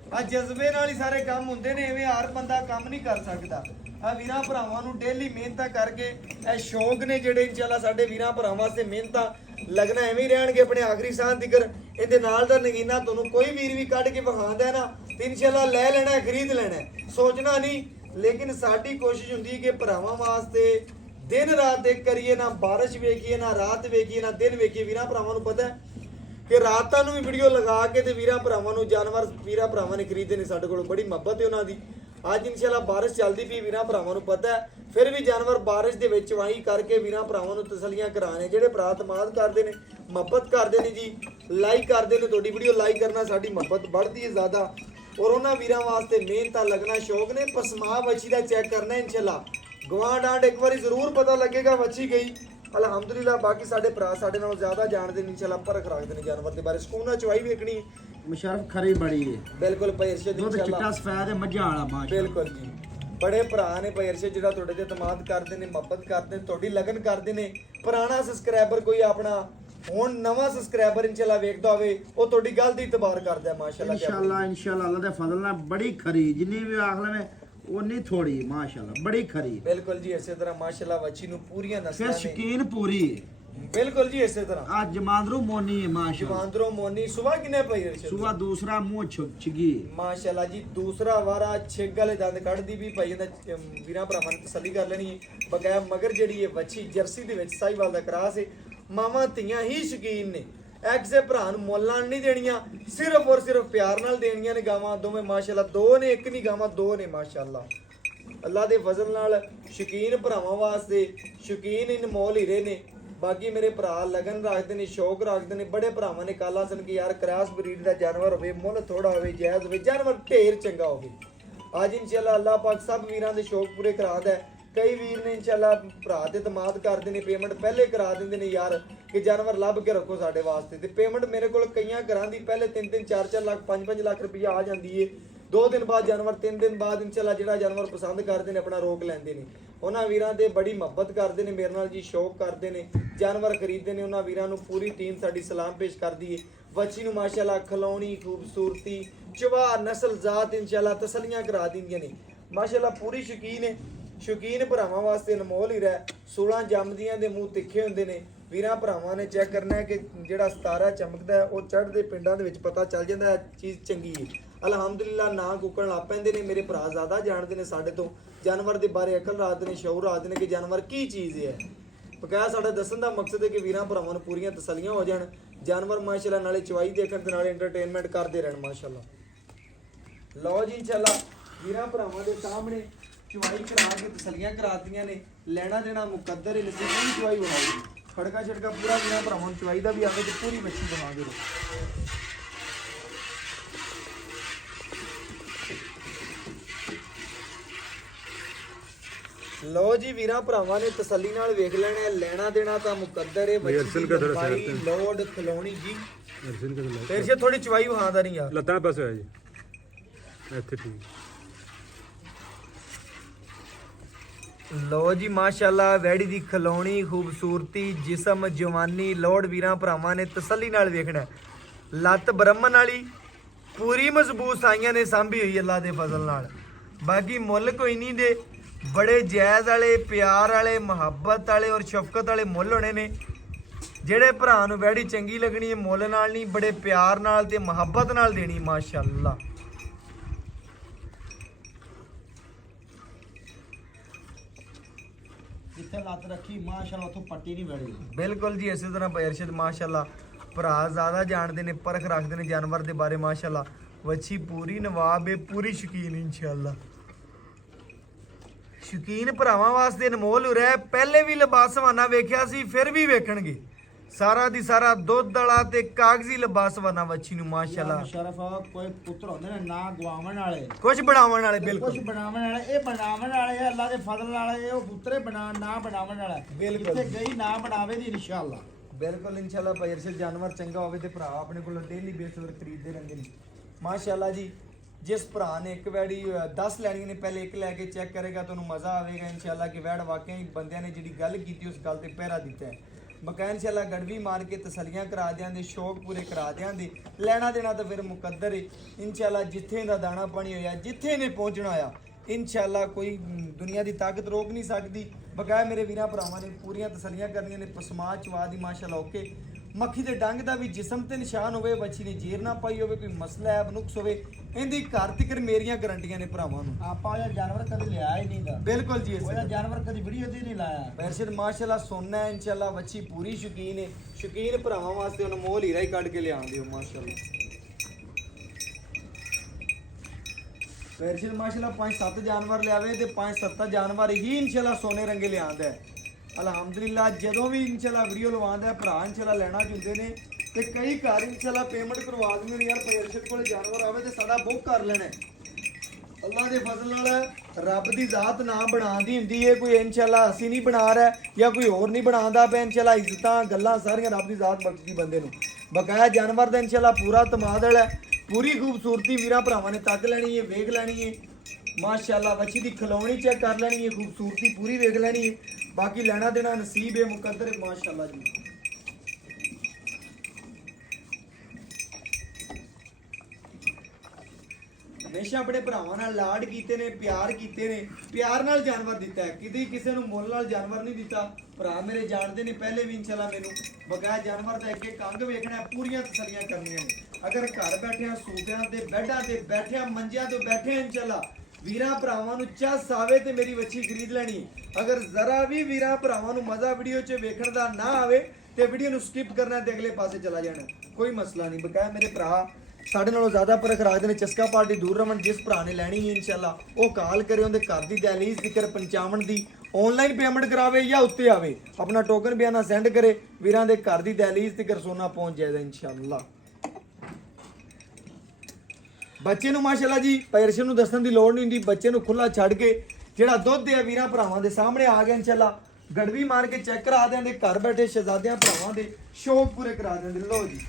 ਆ ਜਜ਼ਬੇ ਨਾਲ ਹੀ ਸਾਰੇ ਕੰਮ ਹੁੰਦੇ ਨੇ, ਐਵੇਂ ਹਰ ਬੰਦਾ ਕੰਮ ਨਹੀਂ ਕਰ ਸਕਦਾ। ਆ ਵੀਰਾਂ ਭਰਾਵਾਂ ਨੂੰ ਡੇਲੀ ਮਿਹਨਤਾਂ ਕਰਕੇ ਇਹ ਸ਼ੌਕ ਨੇ ਜਿਹੜੇ ਇਨਸ਼ਾਅੱਲਾ ਸਾਡੇ ਵੀਰਾਂ ਭਰਾਵਾਂ ਵਾਸਤੇ ਮਿਹਨਤਾਂ ਲੱਗਣਾ ਐਵੇਂ ਹੀ ਰਹਿਣਗੇ ਆਪਣੇ ਆਖਰੀ ਸਾਹ ਤੱਕ। ਇਹਦੇ ਨਾਲ ਦਾ ਨਗੀਨਾ ਤੁਹਾਨੂੰ ਕੋਈ ਵੀਰ ਵੀ ਕੱਢ ਕੇ ਵਿਖਾਉਂਦਾ ਨਾ ਤੇ ਇਨਸ਼ਾਅੱਲਾ ਲੈ ਲੈਣਾ, ਖਰੀਦ ਲੈਣਾ, ਸੋਚਣਾ ਨਹੀਂ। ਲੇਕਿਨ ਸਾਡੀ ਕੋਸ਼ਿਸ਼ ਹੁੰਦੀ ਹੈ ਕਿ ਭਰਾਵਾਂ ਵਾਸਤੇ ਦਿਨ ਰਾਤ ਇੱਕ ਕਰੀਏ, ਨਾ ਬਾਰਿਸ਼ ਵੇਖੀਏ, ਨਾ ਰਾਤ ਵੇਖੀਏ, ਨਾ ਦਿਨ ਵੇਖੀਏ। ਵੀਰਾਂ ਭਰਾਵਾਂ ਨੂੰ ਪਤਾ ਹੈ ਕਿ ਰਾਤਾਂ ਨੂੰ ਵੀ ਵੀਡੀਓ ਲਗਾ ਕੇ ਤੇ ਵੀਰਾਂ ਭਰਾਵਾਂ ਨੂੰ ਜਾਨਵਰ ਵੀਰਾਂ ਭਰਾਵਾਂ ਨੇ ਖਰੀਦੇ ਨੇ। ਸਾਡੇ ਕੋਲ ਬੜੀ ਮੁਹੱਬਤ ਹੈ ਉਹਨਾਂ ਦੀ। ਅੱਜ ਇਨਸ਼ਾਅੱਲਾ ਬਾਰਿਸ਼ ਚੱਲਦੀ ਪਈ, ਵੀਰਾਂ ਭਰਾਵਾਂ ਨੂੰ ਪਤਾ ਹੈ, ਫਿਰ ਵੀ ਜਾਨਵਰ ਬਾਰਿਸ਼ ਦੇ ਵਿੱਚ ਵਾਹੀ ਕਰਕੇ ਵੀਰਾਂ ਭਰਾਵਾਂ ਨੂੰ ਤਸੱਲੀਆਂ ਕਰਾਣੇ। ਜਿਹੜੇ ਭਰਾ ਤਮਾਦ ਕਰਦੇ ਨੇ, ਮੁਹੱਬਤ ਕਰਦੇ ਨੇ ਜੀ, ਲਾਈਕ ਕਰਦੇ ਨੇ, ਤੁਹਾਡੀ ਵੀਡੀਓ ਲਾਈਕ ਕਰਨਾ ਸਾਡੀ ਮੁਹੱਬਤ ਵੱਧਦੀ ਹੈ ਜ਼ਿਆਦਾ। ਔਰ ਉਹਨਾਂ ਵੀਰਾਂ ਵਾਸਤੇ ਮਿਹਨਤਾਂ ਲੱਗਣਾ ਸ਼ੌਕ ਨੇ। ਪਸਮਾ ਬੱਚੀ ਦਾ ਚੈੱਕ ਕਰਨਾ ਇਨਸ਼ਾਅੱਲਾ। ਗਵਾਂਢ ਆਂਡ ਇੱਕ ਵਾਰੀ ਜ਼ਰੂਰ ਪਤਾ ਲੱਗੇਗਾ ਬੱਚੀ ਗਈ ਅਲਹਮਦੁਲਿਲਾ। ਬਾਕੀ ਸਾਡੇ ਭਰਾ ਸਾਡੇ ਨਾਲੋਂ ਜ਼ਿਆਦਾ ਜਾਣਦੇ ਨੇ ਇਨਸ਼ਾਅੱਲਾ, ਪਰਖ ਰੱਖਦੇ ਨੇ ਜਾਨਵਰ ਦੇ ਬਾਰੇ। ਸਕੂਨ ਨਾਲ ਚਵਾਈ ਵੇਖਣੀ ਹੈ ਮੁਸ਼ਰਫ ਖਰੀ ਬੜੀ ਹੈ। ਬਿਲਕੁਲ ਭਾਈ ਅਰਸ਼ਦ ਦੁੱਧ ਚਿੱਟਾ ਸਫੈਦ ਹੈ ਮੱਝਾਂ ਵਾਲਾ ਮਾਸ਼ਾਅੱਲਾ। ਬਿਲਕੁਲ ਜੀ ਬੜੇ ਭਰਾ ਨੇ ਭਾਈ ਅਰਸ਼ਦ ਜਿਹੜਾ ਤੁਹਾਡੇ ਤੇ ਇਤਮਾਦ ਕਰਦੇ ਨੇ, ਮੁਹੱਬਤ ਕਰਦੇ ਨੇ, ਤੁਹਾਡੀ ਲਗਨ ਕਰਦੇ ਨੇ। ਪੁਰਾਣਾ ਸਬਸਕ੍ਰਾਈਬਰ ਕੋਈ ਆਪਣਾ ਹੁਣ ਨਵਾਂ ਸਬਸਕ੍ਰਾਈਬਰ ਇਨਸ਼ਾਅੱਲਾ ਵੇਖਦਾ ਹੋਵੇ ਉਹ ਤੁਹਾਡੀ ਗੱਲ ਦੀ ਇਤਬਾਰ ਕਰਦਾ ਮਾਸ਼ਾਅੱਲਾ। ਇਨਸ਼ਾਅੱਲਾ ਅੱਲਾਹ ਦੇ ਫਜ਼ਲ ਨਾਲ ਬੜੀ ਖਰੀ ਜਿੰਨੀ ਵੀ ਆਖ ਲਵੇਂ ਉਨੀ ਥੋੜੀ ਮਾਸ਼ਾਅੱਲਾ ਬੜੀ ਖਰੀ। ਬਿਲਕੁਲ ਜੀ ਇਸੇ ਤਰ੍ਹਾਂ ਮਾਸ਼ਾਅੱਲਾ ਬੱਚੀ ਨੂੰ ਪੂਰੀਆਂ ਨਸਲਾਂ ਫਿਰ ਸ਼ਕੀਨ ਪੂਰੀ ਹੈ। ਬਿਲਕੁਲ ਜੀ ਇਸੇ ਤਰ੍ਹਾਂ ਆ ਜਮਾਂਦਰੂ ਮੋਨੀ ਹੈ ਮਾਸ਼ਾਅੱਲਾ। ਜਮਾਂਦਰੂ ਮੋਨੀ ਸੁਬਾ ਕਿਨੇ ਭਾਈ ਅਰਸ਼ਦ? ਸੁਬਾ ਦੂਸਰਾ ਮੂੰਹ ਛਿਗੀ ਮਾਸ਼ਾਅੱਲਾ ਜੀ ਦੂਸਰਾ ਵਾਰਾ ਛਿੱਗ ਵਾਲੇ ਦੰਦ ਕੱਢਦੀ ਵੀ ਭਾਈ ਇਹਦਾ ਵੀਰਾਂ ਭਰਾਵਾਂ ਨੇ ਤਸੱਲੀ ਕਰ ਲੈਣੀ ਹੈ। ਬਕਾਇਆ ਮਗਰ ਜਿਹੜੀ ਹੈ ਵੱਛੀ ਜਰਸੀ ਦੇ ਵਿੱਚ ਸਾਹੀਵਾਲ ਦਾ ਕਰਾਸ ਹੈ। ਮਾਵਾਂ ਧੀਆਂ ਹੀ ਸ਼ਕੀਨ ਨੇ, ਕਿਸੇ ਭਰਾ ਨੂੰ ਮੁੱਲ ਨਾਲ ਨਹੀਂ ਦੇਣੀਆਂ, ਸਿਰਫ ਔਰ ਸਿਰਫ ਪਿਆਰ ਨਾਲ ਦੇਣੀਆਂ ਨੇ ਗਾਵਾਂ ਦੋਵੇਂ ਮਾਸ਼ਾਅੱਲਾ। ਦੋ ਨੇ, ਇੱਕ ਨਹੀਂ ਗਾਵਾਂ ਦੋ ਨੇ ਮਾਸ਼ਾਅੱਲਾ। ਅੱਲਾਹ ਦੇ ਫਜ਼ਲ ਨਾਲ ਸ਼ਕੀਨ ਭਰਾਵਾਂ ਵਾਸਤੇ ਸ਼ਕੀਨ ਅਨਮੋਲ ਹੀਰੇ ਨੇ। ਬਾਕੀ ਮੇਰੇ ਭਰਾ ਲਗਨ ਰੱਖਦੇ ਨੇ, ਸ਼ੌਕ ਰੱਖਦੇ ਨੇ। ਬੜੇ ਭਰਾਵਾਂ ਨੇ ਕਾਲਾ ਸਨ ਕਿ ਯਾਰ ਕ੍ਰਾਸ ਬਰੀਡ ਦਾ ਜਾਨਵਰ ਹੋਵੇ, ਮੁੱਲ ਥੋੜਾ ਹੋਵੇ, ਜਾਇਜ਼ ਹੋਵੇ, ਜਾਨਵਰ ਢੇਰ ਚੰਗਾ ਹੋਵੇ। ਅੱਜ ਇਨਸ਼ਾਅੱਲਾ ਅੱਲਾਹ ਪਾਕ ਸਭ ਵੀਰਾਂ ਦੇ ਸ਼ੌਕ ਪੂਰੇ ਕਰਾਦਾ ਹੈ। ਕਈ ਵੀਰ ਨੇ ਇਨਸ਼ਾਅੱਲਾ ਭਰਾ ਤੇ ਇਤਮਾਦ ਕਰਦੇ ਨੇ, ਪੇਮੈਂਟ ਪਹਿਲੇ ਕਰਾ ਦਿੰਦੇ ਨੇ ਯਾਰ ਕਿ ਜਾਨਵਰ ਲੱਭ ਕੇ ਰੱਖੋ ਸਾਡੇ ਵਾਸਤੇ। ਤੇ ਪੇਮੈਂਟ ਮੇਰੇ ਕੋਲ ਕਈਆਂ ਘਰਾਂ ਦੀ ਪਹਿਲੇ 3-3 4-4 ਲੱਖ 5-5 ਲੱਖ ਰੁਪਈਆ ਆ ਜਾਂਦੀ ਏ। 2 ਦਿਨ ਬਾਅਦ ਜਾਨਵਰ, 3 ਦਿਨ ਬਾਅਦ ਇਨਸ਼ਾਅੱਲਾ ਜਿਹੜਾ ਜਾਨਵਰ ਪਸੰਦ ਕਰਦੇ ਨੇ ਆਪਣਾ ਰੋਕ ਲੈਂਦੇ ਨੇ। ਉਹਨਾਂ ਵੀਰਾਂ ਦੇ ਬੜੀ ਮੁਹੱਬਤ ਕਰਦੇ ਨੇ ਮੇਰੇ ਨਾਲ ਜੀ, ਸ਼ੌਕ ਕਰਦੇ ਨੇ, ਜਾਨਵਰ ਖਰੀਦਦੇ ਨੇ। ਉਹਨਾਂ ਵੀਰਾਂ ਨੂੰ ਪੂਰੀ ਟੀਮ ਸਾਡੀ ਸਲਾਮ ਪੇਸ਼ ਕਰਦੀ ਏ। ਬੱਚੀ ਨੂੰ ਮਾਸ਼ਾਅੱਲਾ ਖਲਾਉਣੀ, ਖੂਬਸੂਰਤੀ, ਚਵਾ, ਨਸਲ, ਜ਼ਾਤ ਇਨਸ਼ਾਅੱਲਾ ਤਸੱਲੀਆਂ ਕਰਾ ਦਿੰਦੀਆਂ ਨੇ ਮਾਸ਼ਾਅੱਲਾ। ਪੂਰੀ ਸ਼ਕੀਨ ਹੈ ਸ਼ੌਕੀਨ ਭਰਾਵਾਂ ਵਾਸਤੇ ਅਨਮੋਲ ਹੀਰਾ ਹੈ। 16 ਜੰਮਦੀਆਂ ਦੇ ਮੂੰਹ ਤਿੱਖੇ ਹੁੰਦੇ ਨੇ। ਵੀਰਾਂ ਭਰਾਵਾਂ ਨੇ ਚੈੱਕ ਕਰਨਾ ਹੈ ਕਿ ਜਿਹੜਾ 17 ਚਮਕਦਾ ਹੈ ਉਹ ਚੜ੍ਹਦੇ ਪਿੰਡਾਂ ਦੇ ਵਿੱਚ ਪਤਾ ਚੱਲ ਜਾਂਦਾ ਹੈ ਚੀਜ਼ ਚੰਗੀ ਹੈ। ਅਲਹਮਦੁਲਿਲਾ ਨਾ ਕੁੱਕਣ ਲੱਗ ਪੈਂਦੇ ਨੇ। ਮੇਰੇ ਭਰਾ ਜ਼ਿਆਦਾ ਜਾਣਦੇ ਨੇ ਸਾਡੇ ਤੋਂ, ਜਾਨਵਰ ਦੇ ਬਾਰੇ ਅਕਲ ਰੱਖਦੇ ਨੇ, ਸ਼ਊਰ ਰੱਖਦੇ ਨੇ ਕਿ ਜਾਨਵਰ ਕੀ ਚੀਜ਼ ਹੈ। ਬਕਾਇਆ ਸਾਡਾ ਦੱਸਣ ਦਾ ਮਕਸਦ ਹੈ ਕਿ ਵੀਰਾਂ ਭਰਾਵਾਂ ਨੂੰ ਪੂਰੀਆਂ ਤਸੱਲੀਆਂ ਹੋ ਜਾਣ। ਜਾਨਵਰ ਮਾਸ਼ਾਅੱਲਾ ਨਾਲੇ ਚਵਾਈ ਦੇਖਣ ਤੇ ਨਾਲੇ ਐਂਟਰਟੇਨਮੈਂਟ ਕਰਦੇ ਰਹਿਣ ਮਾਸ਼ਾਅੱਲਾ। ਲਓ ਜੀ ਇਨਸ਼ਾਅੱਲਾ ਵੀਰਾਂ ਭਰਾਵਾਂ ਦੇ ਸਾਹਮਣੇ ਚਵਾਈ ਕਰਾ ਕੇ ਤਸੱਲੀਆਂ ਕਰਾਤੀਆਂ ਨੇ। ਲੈਣਾ ਦੇਣਾ ਮੁਕੱਦਰ ਹੈ। ਨਸੀਬ ਦੀ ਚਵਾਈ ਬਣਾਈ, ਖੜਕਾ ਛੜਕਾ ਪੂਰਾ ਵੀਰਾਂ ਭਰਾਵਾਂ ਨੂੰ ਚਵਾਈ ਦਾ ਵੀ ਆਵੇ ਤੇ ਪੂਰੀ ਬੱਚੀ ਬਣਾਉਂਦੇ ਰਹੋ। ਲਓ ਜੀ ਵੀਰਾਂ ਭਰਾਵਾਂ ਨੇ ਤਸੱਲੀ ਨਾਲ ਵੇਖ ਲੈਣੇ। ਲੈਣਾ ਦੇਣਾ ਤਾਂ ਮੁਕੱਦਰ ਹੈ। ਬੱਚੀ ਦੀ ਲੰਬਾਈ, ਲੋਡ, ਖਲੋਣੀ ਜੀ ਫਿਰ ਜੇ ਥੋੜੀ ਚਵਾਈ ਵਹਾਦਾ ਨਹੀਂ ਆ ਲੱਤਾਂ ਪਾਸੇ ਹੋਇਆ ਜੀ ਇੱਥੇ ਠੀਕ। ਲੋ ਜੀ ਮਾਸ਼ਾਅੱਲਾ ਵੈੜੀ ਦੀ ਖਲੋਣੀ, ਖੂਬਸੂਰਤੀ, ਜਿਸਮ, ਜਵਾਨੀ, ਲੋੜ ਵੀਰਾਂ ਭਰਾਵਾਂ ਨੇ ਤਸੱਲੀ ਨਾਲ ਵੇਖਣਾ। ਲੱਤ ਬ੍ਰਹਮਣ ਵਾਲੀ ਪੂਰੀ ਮਜ਼ਬੂਤ ਸਾਈਆਂ ਨੇ ਸਾਂਭੀ ਹੋਈ ਅੱਲਾ ਦੇ ਫਜ਼ਲ ਨਾਲ। ਬਾਕੀ ਮੁੱਲ ਕੋਈ ਨਹੀਂ ਦੇ, ਬੜੇ ਜਾਇਜ਼ ਵਾਲੇ, ਪਿਆਰ ਵਾਲੇ, ਮੁਹੱਬਤ ਵਾਲੇ ਔਰ ਸ਼ਫਕਤ ਵਾਲੇ ਮੁੱਲ ਹੋਣੇ ਨੇ। ਜਿਹੜੇ ਭਰਾ ਨੂੰ ਵੈੜੀ ਚੰਗੀ ਲੱਗਣੀ ਹੈ ਮੁੱਲ ਨਾਲ ਨਹੀਂ, ਬੜੇ ਪਿਆਰ ਨਾਲ ਤੇ ਮੁਹੱਬਤ ਨਾਲ ਦੇਣੀ ਮਾਸ਼ਾਅੱਲਾ। ਜਿੱਥੇ ਲੱਤ ਰੱਖੀ ਮਾਸ਼ਾਅੱਲਾ ਉੱਥੋਂ ਪੱਟੀ ਨਹੀਂ ਵੜੀ। ਬਿਲਕੁਲ ਜੀ ਇਸੇ ਤਰ੍ਹਾਂ ਭਾਈ ਅਰਸ਼ਦ ਮਾਸ਼ਾਅੱਲਾ ਭਰਾ ਜ਼ਿਆਦਾ ਜਾਣਦੇ ਨੇ, ਪਰਖ ਰੱਖਦੇ ਨੇ ਜਾਨਵਰ ਦੇ ਬਾਰੇ ਮਾਸ਼ਾਅੱਲਾ। ਵੱਛੀ ਪੂਰੀ ਨਵਾਬ ਹੈ, ਪੂਰੀ ਸ਼ੌਕੀਨ ਇਨਸ਼ਾਅੱਲਾ। ਸ਼ੌਕੀਨ ਭਰਾਵਾਂ ਵਾਸਤੇ ਅਨਮੋਲ ਹੋ ਰਿਹਾ। ਪਹਿਲੇ ਵੀ ਲਿਬਾਸਵਾਨਾ ਵੇਖਿਆ ਸੀ, ਫਿਰ ਵੀ ਵੇਖਣਗੇ। ਸਾਰਾ ਦੀ ਸਾਰਾ ਦੁੱਧ ਵਾਲਾ ਤੇ ਕਾਗਜ਼ੀ ਲਿਬਾਸਵਾਨਾ ਵੱਛੀ ਨੂੰ ਮਾਸ਼ਾਅੱਲਾ। ਸ਼ਰਫ ਕੋਈ ਪੁੱਤਰ ਹੁੰਦੇ ਨੇ ਨਾ ਗਵਾਵਣ ਵਾਲੇ, ਕੁਝ ਬਣਾਉਣ ਵਾਲੇ। ਕੁਝ ਬਿਲਕੁਲ ਬਣਾਵਣ ਵਾਲੇ। ਇਹ ਬਣਾਵਣ ਵਾਲੇ ਆ ਅੱਲਾ ਦੇ ਫਜ਼ਲ ਨਾਲ। ਇਹ ਉਹ ਪੁੱਤਰੇ ਨਾ ਬਣਾਵਣ ਵਾਲਾ। ਬਿਲਕੁਲ। ਜਿੱਥੇ ਗਈ ਨਾ ਬਣਾਵੇ ਦੀ ਇਨਸ਼ਾਅੱਲਾ। ਬਿਲਕੁਲ ਇਨਸ਼ਾਅੱਲਾ ਭਾਈ ਅਰਸ਼ਦ ਜਾਨਵਰ ਚੰਗਾ ਹੋਵੇ ਤੇ ਭਰਾ ਆਪਣੇ ਕੋਲ ਡੇਲੀ ਬੇਸ ਤੇ ਖਰੀਦਦੇ ਰਹਿੰਦੇ ਨੇ ਮਾਸ਼ਾਅੱਲਾ ਜੀ। ਜਿਸ ਭਰਾ ਨੇ ਇੱਕ ਵੈੜੀ 10 ਲੈਣੀਆਂ ਨੇ ਪਹਿਲੇ ਇੱਕ ਲੈ ਕੇ ਚੈੱਕ ਕਰੇਗਾ ਤੁਹਾਨੂੰ ਮਜ਼ਾ ਆਵੇਗਾ ਇਨਸ਼ਾਅੱਲਾ ਕਿ ਵੈੜ ਵਾਕਿਆ ਬੰਦਿਆਂ ਨੇ ਜਿਹੜੀ ਗੱਲ ਕੀਤੀ ਉਸ ਗੱਲ ਤੇ ਪਹਿਰਾ ਦਿੱਤਾ ਹੈ। ਬਕਾਇਆ ਇਨਸ਼ਾਅੱਲਾ ਗੜਵੀ ਮਾਰ ਕੇ ਤਸੱਲੀਆਂ ਕਰਾ ਦਿਆਂਦੇ, ਸ਼ੌਕ ਪੂਰੇ ਕਰਾ ਦਿਆਂਦੇ। ਲੈਣਾ ਦੇਣਾ ਤਾਂ ਫਿਰ ਮੁਕੱਦਰ ਹੈ ਇਨਸ਼ਾਅੱਲਾ। ਜਿੱਥੇ ਦਾ ਦਾਣਾ ਪਾਣੀ ਹੋਇਆ, ਜਿੱਥੇ ਨੇ ਪਹੁੰਚਣਾ ਆ ਇਨਸ਼ਾਅੱਲਾ ਕੋਈ ਦੁਨੀਆ ਦੀ ਤਾਕਤ ਰੋਕ ਨਹੀਂ ਸਕਦੀ। ਬਕਾਇਆ ਮੇਰੇ ਵੀਰਾਂ ਭਰਾਵਾਂ ਨੇ ਪੂਰੀਆਂ ਤਸੱਲੀਆਂ ਕਰਨੀਆਂ ਨੇ। ਪਸਮਾ ਚਵਾ ਦੀ ਮਾਸ਼ਾਅੱਲਾ ਓਕੇ। ਮੱਖੀ ਦੇ ਡੰਗ ਦਾ ਵੀ ਜਿਸਮ ਤੇ ਨਿਸ਼ਾਨ ਹੋਵੇ, ਬੱਚੀ ਨੇ ਜੇਰ ਨਾ ਪਾਈ ਹੋਵੇ, ਕੋਈ ਮਸਲਾ ਹੈ ਨੁਕਸ ਹੋਵੇ, ਇਹਦੀ ਘਰ ਤਿਕਰ ਮੇਰੀਆਂ ਗਰੰਟੀਆਂ ਨੇ ਭਰਾਵਾਂ ਨੂੰ। ਆਪਾਂ ਉਹ ਜਾਨਵਰ ਕਦੇ ਲਿਆ ਹੀ ਨਹੀਂਗਾ। ਬਿਲਕੁਲ ਜੀ ਉਹ ਜਾਨਵਰ ਕਦੀ ਵੀਡੀਓ ਤੇ ਨਹੀਂ ਲਾਇਆ। ਵੈਸੇ ਮਾਸ਼ਾਅੱਲਾ ਸੋਨਾ ਹੈ ਇਨਸ਼ਾਅੱਲਾ। ਬੱਚੀ ਪੂਰੀ ਸ਼ੌਕੀਨ ਹੈ। ਸ਼ੌਕੀਨ ਭਰਾਵਾਂ ਵਾਸਤੇ ਅਨਮੋਲ ਹੀਰਾ ਹੀ ਕੱਢ ਕੇ ਲਿਆਉਂਦੇ ਹੋ ਮਾਸ਼ਾਅੱਲਾ। ਵੈਸੇ ਮਾਸ਼ਾਅੱਲਾ 5-7 ਜਾਨਵਰ ਲਿਆਵੇ ਤੇ 5-7 ਜਾਨਵਰ ਹੀ ਇਨਸ਼ਾਅੱਲਾ ਸੋਨੇ ਰੰਗੇ ਲਿਆਂਦਾ ਹੈ। ਅਲਹਮਦੁਲਿਲਾ ਜਦੋਂ ਵੀ ਇਨਸ਼ਾਅੱਲਾ ਵੀਡੀਓ ਲਵਾਉਂਦਾ ਭਰਾ ਇਨਸ਼ਾਅੱਲਾ ਲੈਣਾ ਚਾਹੁੰਦੇ ਨੇ ਤੇ ਕਈ ਘਰ ਇਨਸ਼ਾਅੱਲਾ ਪੇਮੈਂਟ ਕਰਵਾ ਦਿੰਦੇ ਨੇ। ਯਾਰ ਭਾਈ ਅਰਸ਼ਦ ਕੋਲ ਜਾਨਵਰ ਆਵੇ ਤੇ ਸਾਡਾ ਬੁੱਕ ਕਰ ਲੈਣਾ। ਅੱਲਾਹ ਦੇ ਫਜ਼ਲ ਨਾਲ ਰੱਬ ਦੀ ਜ਼ਾਤ ਨਾ ਬਣਾਉਂਦੀ ਹੁੰਦੀ ਹੈ ਕੋਈ ਇਨਸ਼ਾਅੱਲਾ। ਅਸੀਂ ਨਹੀਂ ਬਣਾ ਰਿਹਾ ਜਾਂ ਕੋਈ ਹੋਰ ਨਹੀਂ ਬਣਾਉਂਦਾ ਪਿਆ ਇਨਸ਼ਾਅੱਲਾ। ਇੱਜ਼ਤਾਂ ਗੱਲਾਂ ਸਾਰੀਆਂ ਰੱਬ ਦੀ ਜ਼ਾਤ ਬਖਸ਼ਦੀ ਬੰਦੇ ਨੂੰ। ਬਕਾਇਆ ਜਾਨਵਰ ਦਾ ਇਨਸ਼ਾਅੱਲਾ ਪੂਰਾ ਤਮਾਦਲ ਹੈ। ਪੂਰੀ ਖੂਬਸੂਰਤੀ ਵੀਰਾਂ ਭਰਾਵਾਂ ਨੇ ਤੱਕ ਲੈਣੀ ਹੈ, ਵੇਖ ਲੈਣੀ ਹੈ ਮਾਸ਼ਾਅੱਲਾ। ਬੱਚੀ ਦੀ ਖਲੋਣੀ ਚੈੱਕ ਕਰ ਲੈਣੀ ਹੈ, ਖੂਬਸੂਰਤੀ ਪੂਰੀ ਵੇਖ ਲੈਣੀ ਹੈ। ਬਾਕੀ ਲੈਣਾ ਦੇਣਾ ਨਸੀਬ ਹੈ, ਮੁਕੱਦਰ ਹੈ ਮਾਸ਼ਾਅੱਲਾ ਜੀ। ਹਮੇਸ਼ਾ ਆਪਣੇ ਭਰਾਵਾਂ ਨਾਲ ਲਾਡ ਕੀਤੇ ਨੇ, ਪਿਆਰ ਕੀਤੇ ਨੇ, ਪਿਆਰ ਨਾਲ ਜਾਨਵਰ ਦਿੱਤਾ ਹੈ। ਕਿਤੇ ਕਿਸੇ ਨੂੰ ਮੁੱਲ ਨਾਲ ਜਾਨਵਰ ਨਹੀਂ ਦਿੱਤਾ। ਭਰਾ ਮੇਰੇ ਜਾਣਦੇ ਨੇ ਪਹਿਲੇ ਵੀ ਇਨਸ਼ਾਅੱਲਾ ਮੈਨੂੰ। ਬਕਾਇਆ ਜਾਨਵਰ ਦਾ ਅੱਗੇ ਕੰਗ ਵੇਖਣਾ, ਪੂਰੀਆਂ ਤਸੱਲੀਆਂ ਕਰਨੀਆਂ ਨੇ। ਅਗਰ ਘਰ ਬੈਠਿਆਂ ਸੂਬਿਆਂ ਤੇ ਬੈੱਡਾਂ ਤੇ ਬੈਠਿਆਂ ਮੰਜਿਆਂ ਤੋਂ ਬੈਠਿਆਂ ਇਨਸ਼ਾਅੱਲਾ ਵੀਰਾਂ ਭਰਾਵਾਂ ਨੂੰ ਚੱਸ ਆਵੇ ਤੇ ਮੇਰੀ ਵੱਛੀ ਖਰੀਦ ਲੈਣੀ। ਅਗਰ ਜ਼ਰਾ ਵੀ ਵੀਰਾਂ ਭਰਾਵਾਂ ਨੂੰ ਮਜ਼ਾ ਵੀਡੀਓ 'ਚ ਵੇਖਣ ਦਾ ਨਾ ਆਵੇ ਤੇ ਵੀਡੀਓ ਨੂੰ ਸਕਿਪ ਕਰਨਾ ਤੇ ਅਗਲੇ ਪਾਸੇ ਚਲਾ ਜਾਣਾ, ਕੋਈ ਮਸਲਾ ਨਹੀਂ। ਬਕਾਇਆ ਮੇਰੇ ਭਰਾ ਸਾਡੇ ਨਾਲੋਂ ਜ਼ਿਆਦਾ ਪਰਖ ਰੱਖਦੇ ਨੇ। ਚਸਕਾ ਪਾਰਟੀ ਦੂਰ ਰਮਨ। ਜਿਸ ਭਰਾ ਨੇ ਲੈਣੀ ਹੈ ਇਨਸ਼ਾਅੱਲਾ ਉਹ ਕਾਲ ਕਰੇ, ਉਹਦੇ ਘਰ ਦੀ ਦਹਲੀਜ਼ ਜ਼ਿਕਰ 55 ਦੀ ਆਨਲਾਈਨ ਪੇਮੈਂਟ ਕਰਾਵੇ ਜਾਂ ਉੱਤੇ ਆਵੇ, ਆਪਣਾ ਟੋਕਨ ਬਿਆਨਾ ਸੈਂਡ ਕਰੇ, ਵੀਰਾਂ ਦੇ ਘਰ ਦੀ ਦਹਲੀਜ਼ ਤੱਕ ਸੋਨਾ ਪਹੁੰਚ ਜਾਏਗਾ ਇਨਸ਼ਾਅੱਲਾ। ਬੱਚੇ ਨੂੰ ਮਾਸ਼ਾਅੱਲਾ ਜੀ ਪੈਰਸ਼ਨ ਨੂੰ ਦੱਸਣ ਦੀ ਲੋੜ ਨਹੀਂ ਹੁੰਦੀ। ਬੱਚੇ ਨੂੰ ਖੁੱਲਾ ਛੱਡ ਕੇ ਜਿਹੜਾ ਦੁੱਧ ਹੈ ਵੀਰਾਂ ਭਰਾਵਾਂ ਦੇ ਸਾਹਮਣੇ ਆ ਗਿਆ ਇਨਸ਼ਾਅੱਲਾ। ਗੜਵੀ ਮਾਰ ਕੇ ਚੈੱਕ ਕਰਾ ਦਿਆਂਦੇ। ਘਰ ਬੈਠੇ ਸ਼ਹਿਜ਼ਾਦਿਆਂ ਭਰਾਵਾਂ ਦੇ ਸ਼ੌਕ ਪੂਰੇ ਕਰਾ ਦਿਆਂਦੇ। ਲਓ ਜੀ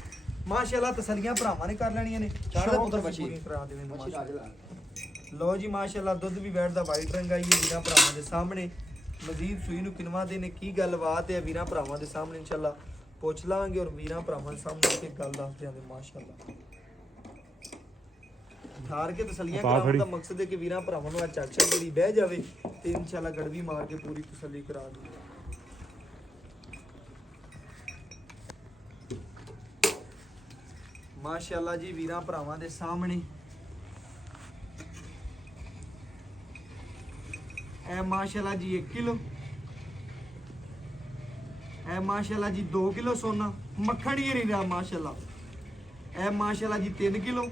ਮਾਸ਼ਾਅੱਲਾ ਤਸੱਲੀਆਂ ਭਰਾਵਾਂ ਨੇ ਕਰ ਲੈਣੀਆਂ ਨੇ। ਛੱਡ ਦੇ ਪੁੱਤਰ ਬੱਚੀ ਕਰਾ ਦੇਵੇਂ। ਲਓ ਜੀ ਮਾਸ਼ਾਅੱਲਾ ਦੁੱਧ ਵੀ ਬੈਠਦਾ ਵਾਈਟ ਰੰਗ ਆਈ ਹੈ ਵੀਰਾਂ ਭਰਾਵਾਂ ਦੇ ਸਾਹਮਣੇ। ਮਜ਼ੀਦ ਸੂਈ ਨੂੰ ਕਿਨਵਾ ਦੇ ਨੇ ਕੀ ਗੱਲਬਾਤ ਹੈ ਵੀਰਾਂ ਭਰਾਵਾਂ ਦੇ ਸਾਹਮਣੇ ਇਨਸ਼ਾਅੱਲਾ ਪੁੱਛ ਲਾਂਗੇ ਔਰ ਵੀਰਾਂ ਭਰਾਵਾਂ ਦੇ ਸਾਹਮਣੇ ਇੱਕ ਗੱਲ ਦੱਸ ਦਿਆਂਗੇ ਮਾਸ਼ਾਅੱਲਾ। ਠਾਰ ਕੇ ਤਸੱਲੀਆਂ ਪਾ ਕਰਾਉਣ ਦਾ ਖੜੀ। ਮਕਸਦ ਹੈ ਕਿ ਵੀਰਾਂ ਭਰਾਵਾਂ ਨੂੰ ਆ ਚੱਕ ਜਿਹੜੀ ਬਹਿ ਜਾਵੇ ਤੇ ਇਨਸ਼ਾਅੱਲਾ ਗੜਵੀ ਮਾਰ ਕੇ ਪੂਰੀ ਤਸੱਲੀ ਕਰਾ ਦੂ। ਮਾਸ਼ਾਅੱਲਾ ਜੀ ਵੀਰਾਂ ਭਰਾਵਾਂ ਦੇ ਸਾਹਮਣੇ ਇਹ ਮਾਸ਼ਾਅੱਲਾ ਜੀ 1 ਕਿਲੋ, ਇਹ ਮਾਸ਼ਾਅੱਲਾ ਜੀ 2 ਕਿਲੋ ਸੋਨਾ ਮੱਖਣ ਹੀ ਨਹੀਂ ਰਿਹਾ ਮਾਸ਼ਾਅੱਲਾ। ਇਹ ਮਾਸ਼ਾਅੱਲਾ ਜੀ 3 ਕਿਲੋ,